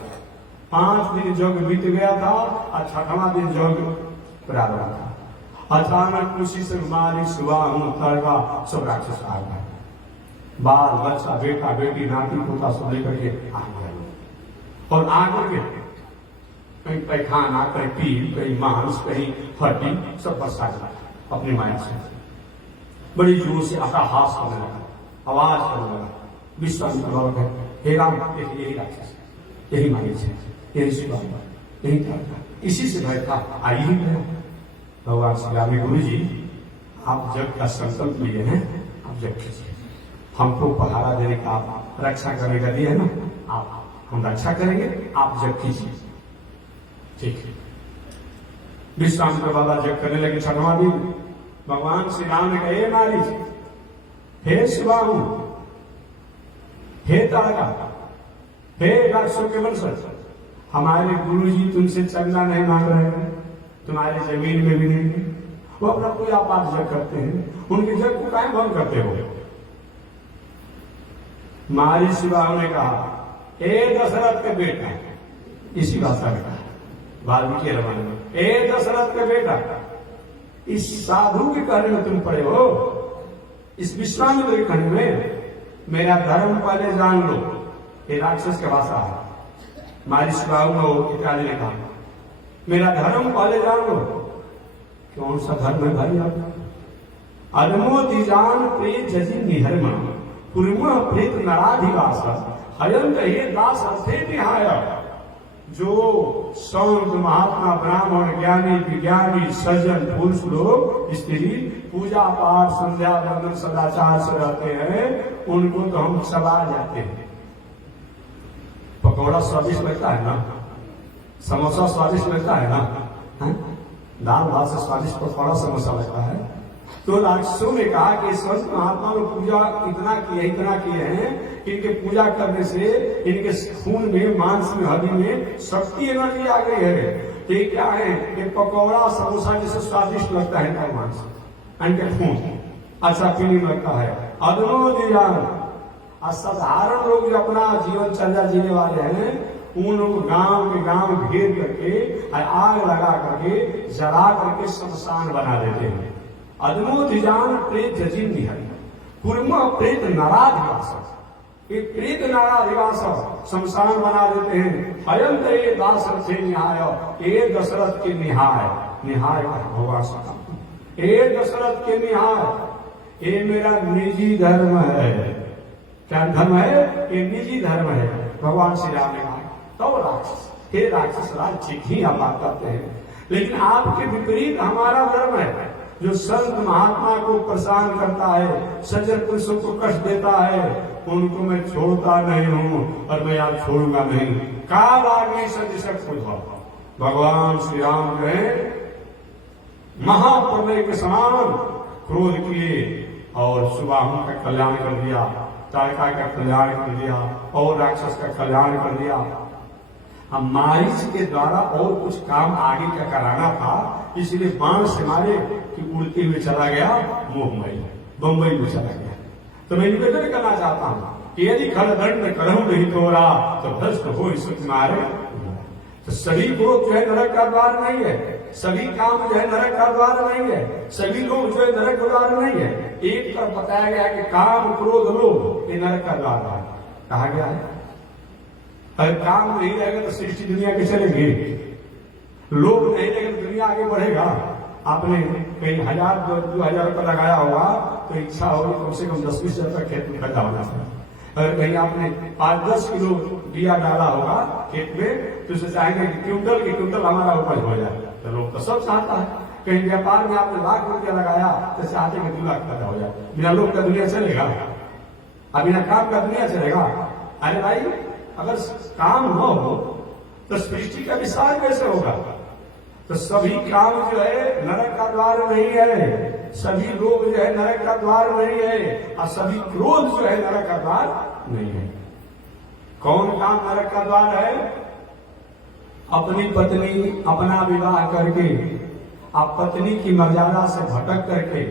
5 दिन योग बीत गया था और 6वां दिन योग प्रारंभ था। अचानक उसी से मारी सुबह हूं तड़का सब राक्षस आ गए, बाल बच्चा बेटा बेटी नाती पोता सब लेकर के आ गए। और आकर के कहीं पैखाना, कहीं पील, कहीं मांस, कहीं हड्डी सब बरसा गया अपनी माया से। बड़ी जोर से अट्टहास करने लगा, आवाज करने लगा। विश्वामित्र बाबा कहते, हे राम, यही राक्षस, यही मानिस है, यही शिवा, यही क्या, इसी से भय था, आई ही गया। भगवान श्री राम, गुरु जी आप जग का संकल्प लिए हैं, आप जग कीजिए, हमको पहारा देने का, आप रक्षा करने का दिए है ना, आप हम रक्षा करेंगे, आप जग कीजिए। ठीक है, विश्वामित्र बाबा जग करने लगे। छठवां दिन भगवान श्री राम ने कहे, मारिच, हे शिवाहु, हे तारका, हे राक्षसों के वंशज, हमारे गुरु जी तुमसे चंदा नहीं मांग रहे हैं, तुम्हारे जमीन में भी नहीं है, वो अपना पूजा पाठ जग करते हैं, उनके जग को काहे भंग करते हो? मारी शिवाहु ने कहा, हे दशरथ के बेटा, इसी भाषा में कहा वाल्मीकि रामायण में, हे दशरथ के बेटा, इस साधु के कहने में तुम पड़े हो, इस विश्वामित्र के कहने में, मेरा धर्म पहले जान लो। ये राक्षस की भाषा है। मारी शिवाहु पिताजी ने कहा, मेरा धर्म पहले जान लो। कौन सा धर्म है भाई आप? अदमो दिजान प्रेत जजी निहर्म कुर्म प्रेत नराधिवास हयंत हे दास अर्थे निहाय। जो संत महात्मा ब्राह्मण ज्ञानी विज्ञानी सज्जन पुरुष लोग स्त्री पूजा पाठ संध्या वंदन सदाचार से रहते हैं, उनको तो हम चबा जाते हैं। पकौड़ा स्वादिष्ट लगता है ना, समोसा स्वादिष्ट लगता है ना, दाल भात से स्वादिष्ट पकौड़ा समोसा लगता है। तो राक्षसों ने कहा कि संत महात्मा लोग पूजा इतना किए हैं कि इनके पूजा करने से इनके खून में, मांस में, हड्डी में शक्ति एनर्जी आ गई है। तो ये क्या है? ये पकौड़ा समोसा जैसे स्वादिष्ट लगता है इनका मांस, इनके खून अच्छा फीलिंग लगता है। अदनो दिजान, असाधारण लोग जो अपना जीवन चर्या जीने वाले हैं, उन लोग गांव के गांव घेर करके आग लगा करके जला करके शमशान बना देते हैं। अदमो दिजान प्रेत जजी निहर कुर्म प्रेत नराधिवास, एक प्रेत नराधिवास शमशान बना देते हैं। हयंत ये दास थे निहाय, ए दशरथ के निहाय, निहाय भगवान श्री ए दशरथ के निहाय, ये मेरा निजी धर्म है। क्या धर्म है? ये निजी धर्म है। भगवान श्री राम ने कहा, तो राक्षस, हे राक्षस राज, ठीक ही आप बात करते हैं, लेकिन आपके विपरीत हमारा धर्म है, जो संत महात्मा को परेशान करता है, सज्जन पुरुषों को कष्ट देता है, उनको मैं छोड़ता नहीं हूं और मैं आप छोड़ूंगा नहीं। काल आगे सदृशक भगवान श्री राम ने महाप्रलय के समान क्रोध किए और सुबाहु का कल्याण कर दिया, तारका का कल्याण कर दिया और राक्षस का कल्याण कर दिया। हम मारीच के द्वारा और कुछ काम आगे का कराना था, इसलिए बाण से मारे कि उड़ते हुए चला गया मुंबई में चला गया। तो मैं निवेदन करना चाहता हूं कि यदि खड़दंड करम नहीं तोड़ा तो भ्रष्ट हो मारे। तो सभी क्रोध जो है नरक का द्वार नहीं है, सभी काम जो है नरक का द्वार नहीं है, सभी लोग जो है नरक का द्वार नहीं है। एक तरफ बताया गया कि काम क्रोध लोभ ये नरक का द्वार है, कहा गया है। अगर काम नहीं रहेगा तो सृष्टि दुनिया कैसे चलेगी? लोभ नहीं रहेगा तो दुनिया आगे बढ़ेगा। आपने कहीं 1000-2000 रुपये लगाया होगा तो इच्छा होगी कम से कम 10-20 हजार का खेत में खर्चा होना चाहिए। अगर कहीं आपने 5-10 किलो बिया डाला होगा खेत में तो उसे चाहेंगे कि क्विंटल हमारा उपज हो जाए। तो लोग तो सब चाहता है। कहीं व्यापार में आपने लाख रुपया लगाया तो चाहते हैं 2 लाख खर्चा हो जाए। बिना लोभ का दुनिया चलेगा? अब बिना काम का दुनिया चलेगा? अरे भाई, अगर काम न हो तो सृष्टि का विस्तार कैसे होगा? तो सभी काम जो है नरक का द्वार नहीं है, सभी लोग जो है नरक का द्वार नहीं है, और सभी क्रोध जो है नरक का द्वार नहीं है। कौन काम नरक का द्वार है? अपनी पत्नी अपना विवाह करके, आप पत्नी की मर्यादा से भटक करके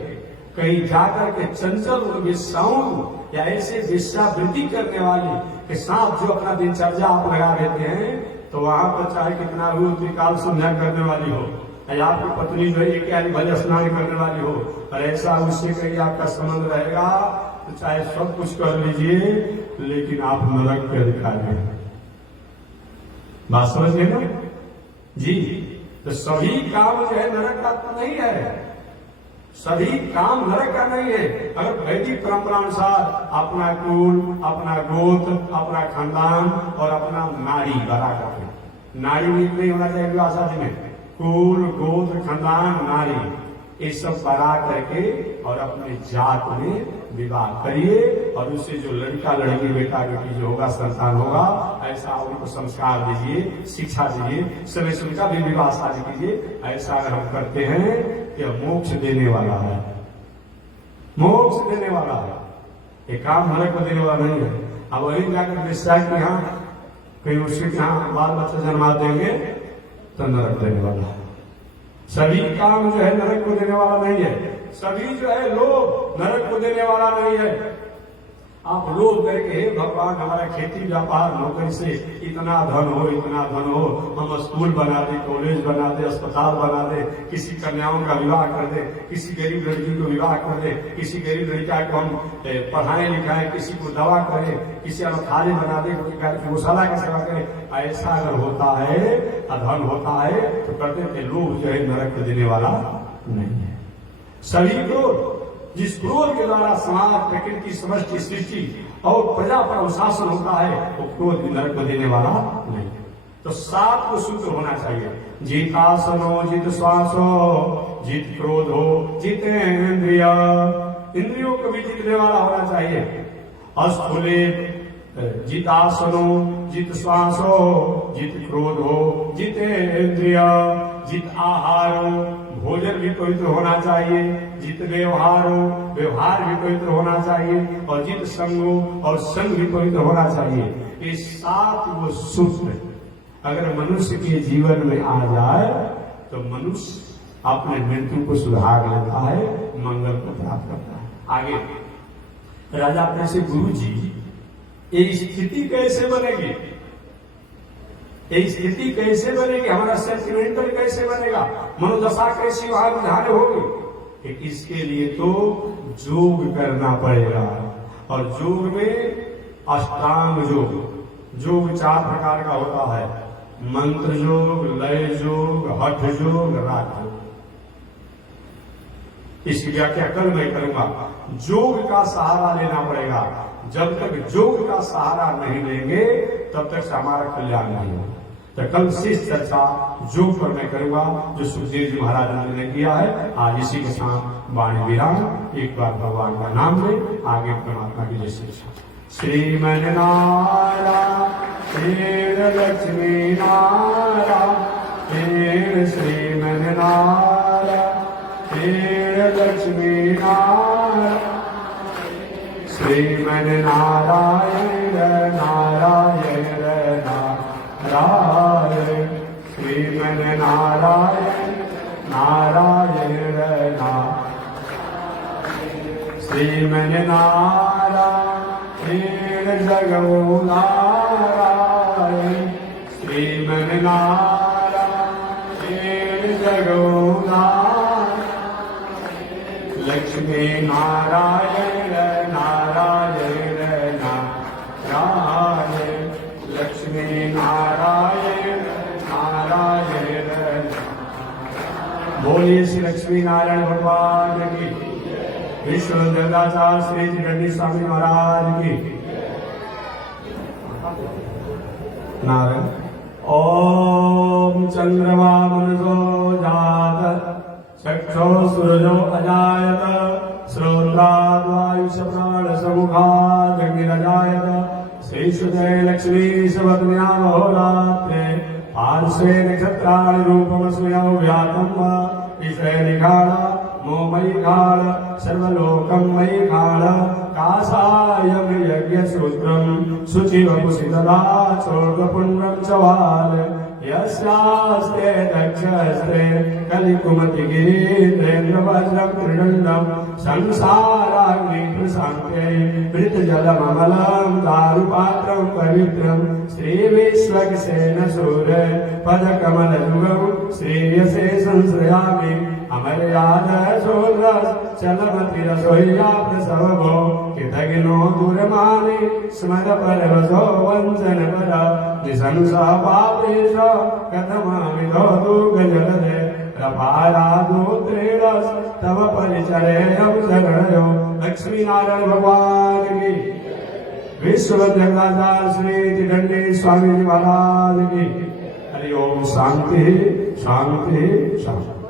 कहीं जाकर के चंचल वेश्याओं या ऐसे वेश्यावृत्ति करने वाली के साथ जो अपना दिनचर्या आप लगा देते हैं, तो वहां पर चाहे कितना भी त्रिकाल संध्या करने वाली हो, आपकी पत्नी जो है एक यानी भले स्नान करने वाली हो, और ऐसा उससे कहीं आपका संबंध रहेगा तो चाहे सब कुछ कर लीजिए, लेकिन आप नरक के अधिकारी हैं। बात समझ गए ना जी? तो सभी काम जो है नरक का तो नहीं है, सभी काम नरक का नहीं है। अगर वैदिक परंपरा अनुसार अपना कुल, अपना गोत्र, अपना खानदान और अपना नारी बड़ा करते, नारी नहीं होना चाहिए विवाह शादी में, कुल, गोत्र, खानदान, नारी, ये सब बड़ा करके और अपने जात में विवाह करिए, और उससे जो लड़का लड़की, बेटा बेटी जो होगा, संतान होगा, ऐसा उनको संस्कार दीजिए, शिक्षा दीजिए, समय से उनका भी विवाह शादी कीजिए। ऐसा अगर हम करते हैं कि मोक्ष देने वाला है, मोक्ष देने वाला है, ये काम नरक को देने वाला नहीं है। अब वही जाकर विश्वास के यहाँ कहीं उसके यहाँ बाल बच्चा जन्मा देंगे तो नरक देने वाला है। सभी काम जो है नरक को देने वाला नहीं है, सभी जो है लोभ नरक को देने वाला नहीं है। आप लोभ करके भगवान हमारा खेती व्यापार नौकरी से इतना धन हो, इतना धन हो, हम स्कूल बना दे, कॉलेज बना दे, अस्पताल बना दे, किसी कन्याओं का विवाह कर दे, किसी गरीब लड़की को विवाह कर दे, किसी गरीब लड़का को हम पढ़ाएं लिखाएं, किसी को दवा करें, किसी अनाथालय बना दे, गौशाला की सेवा करें। ऐसा अगर होता है, धन होता है, तो करते थे लोभ जो है नरक को देने वाला नहीं है। सभी क्रोध, जिस क्रोध के द्वारा समाज, प्रकृति, समष्टि, सृष्टि और प्रजा पर अनुशासन होता है, वो क्रोध भी नरक को देने वाला नहीं है। तो 7 को सूत्र होना चाहिए। जितासनो, जित श्वासो, जित क्रोधो, जितेन्द्रिय, इंद्रियों को भी जीतने वाला होना चाहिए। अस्थूले जितासनो, जित श्वासो, जित क्रोधो, जितेन्द्रिय, जित आहारो, भोजन भी पवित्र होना चाहिए, जित व्यवहारो, व्यवहार भी पवित्र होना चाहिए, और जित संगो, और संग भी पवित्र होना चाहिए। ये 7 वो सूत्र अगर मनुष्य के जीवन में आ जाए तो मनुष्य अपने मृत्यु को सुधार लेता है, मंगल को प्राप्त करता है। आगे राजा अपने से गुरु जी, ये स्थिति कैसे बनेगी, ये स्थिति कैसे बनेगी, हमारा सेंटिमेंटल कैसे बनेगा, मनोदशा कैसी वहां रुझान होगी, इसके लिए तो योग करना पड़ेगा। और योग में अष्टांग योग, योग 4 प्रकार का होता है, मंत्र योग, लय योग, हठ योग, राग योग। इसकी व्याख्या कल मैं करूंगा। योग का सहारा लेना पड़ेगा, जब तक योग का सहारा नहीं लेंगे तब तक से हमारा कल्याण नहीं होगा। तो कल शेष चर्चा योग पर मैं करूंगा, जो सुखदेव जी महाराज ने किया है। आज इसी के साथ वाणी विराम। एक बार भगवान का नाम ले, आगे परमात्मा की जय शिक्षा। श्रीमन नारायण लक्ष्मी नारायण, श्रीमन नारायण लक्ष्मी नारायण, श्रीमन नारायण नारायण नारायण, श्रीमन नारायण नारायण नारायण, श्रीमन नारायण जगो नारायण, श्रीमन नारायण जगो नारायण, लक्ष्मी नारायण नारायण नारायण, लक्ष्मी नारायण नारायण। बोलिए श्री लक्ष्मी नारायण भगवान की, विश्व जगदाचार्य श्री दंडी स्वामी महाराज की नारायण। ओम चंद्रमा मनसो जात, चक्षो सूरजो अजायत, श्रोत्राद्वायुष प्राण समुखाग्निरजायत, श्रीसुजय लक्ष्मी सबत्म्यामहोरात्रे, पार्श्वे नक्षत्राणि रूपमस्म्यौ व्यातम्, ईशे निखाळ मोमयि खाळ, सर्वलोकं मयि खाळ, कासायं यज्ञसूत्रं शुचिवपुषितदा चोर्गपुण्ड्रं च वाल, यस्यास्ते दक्षस्ते कलिकुमतिगिरीन्द्रेन्द्रवज्रं त्रिदण्डं संसाराग्निप्रशान्ते मृतजलममलं दारुपात्रं पवित्रं श्रीविश्वक्सेनसूरे पदकमलयुगं श्रेयसे संश्रयामि अमर्यादशोल्रस चलमतिरसोय्याप्रसवभो कृतघ्नो दुर्मानि स्मर परवशो वञ्चनपरा निशंसा पापेश कथमाविधो दुर्गजलदे प्रपारादोत्रेणस तव परिचरेयं शरणयो लक्ष्मीनारायण भगवान की विश्व जगदाचार्य श्री त्रिदंडी स्वामी जी महाराज की हरि ओम शांति शांति शांति।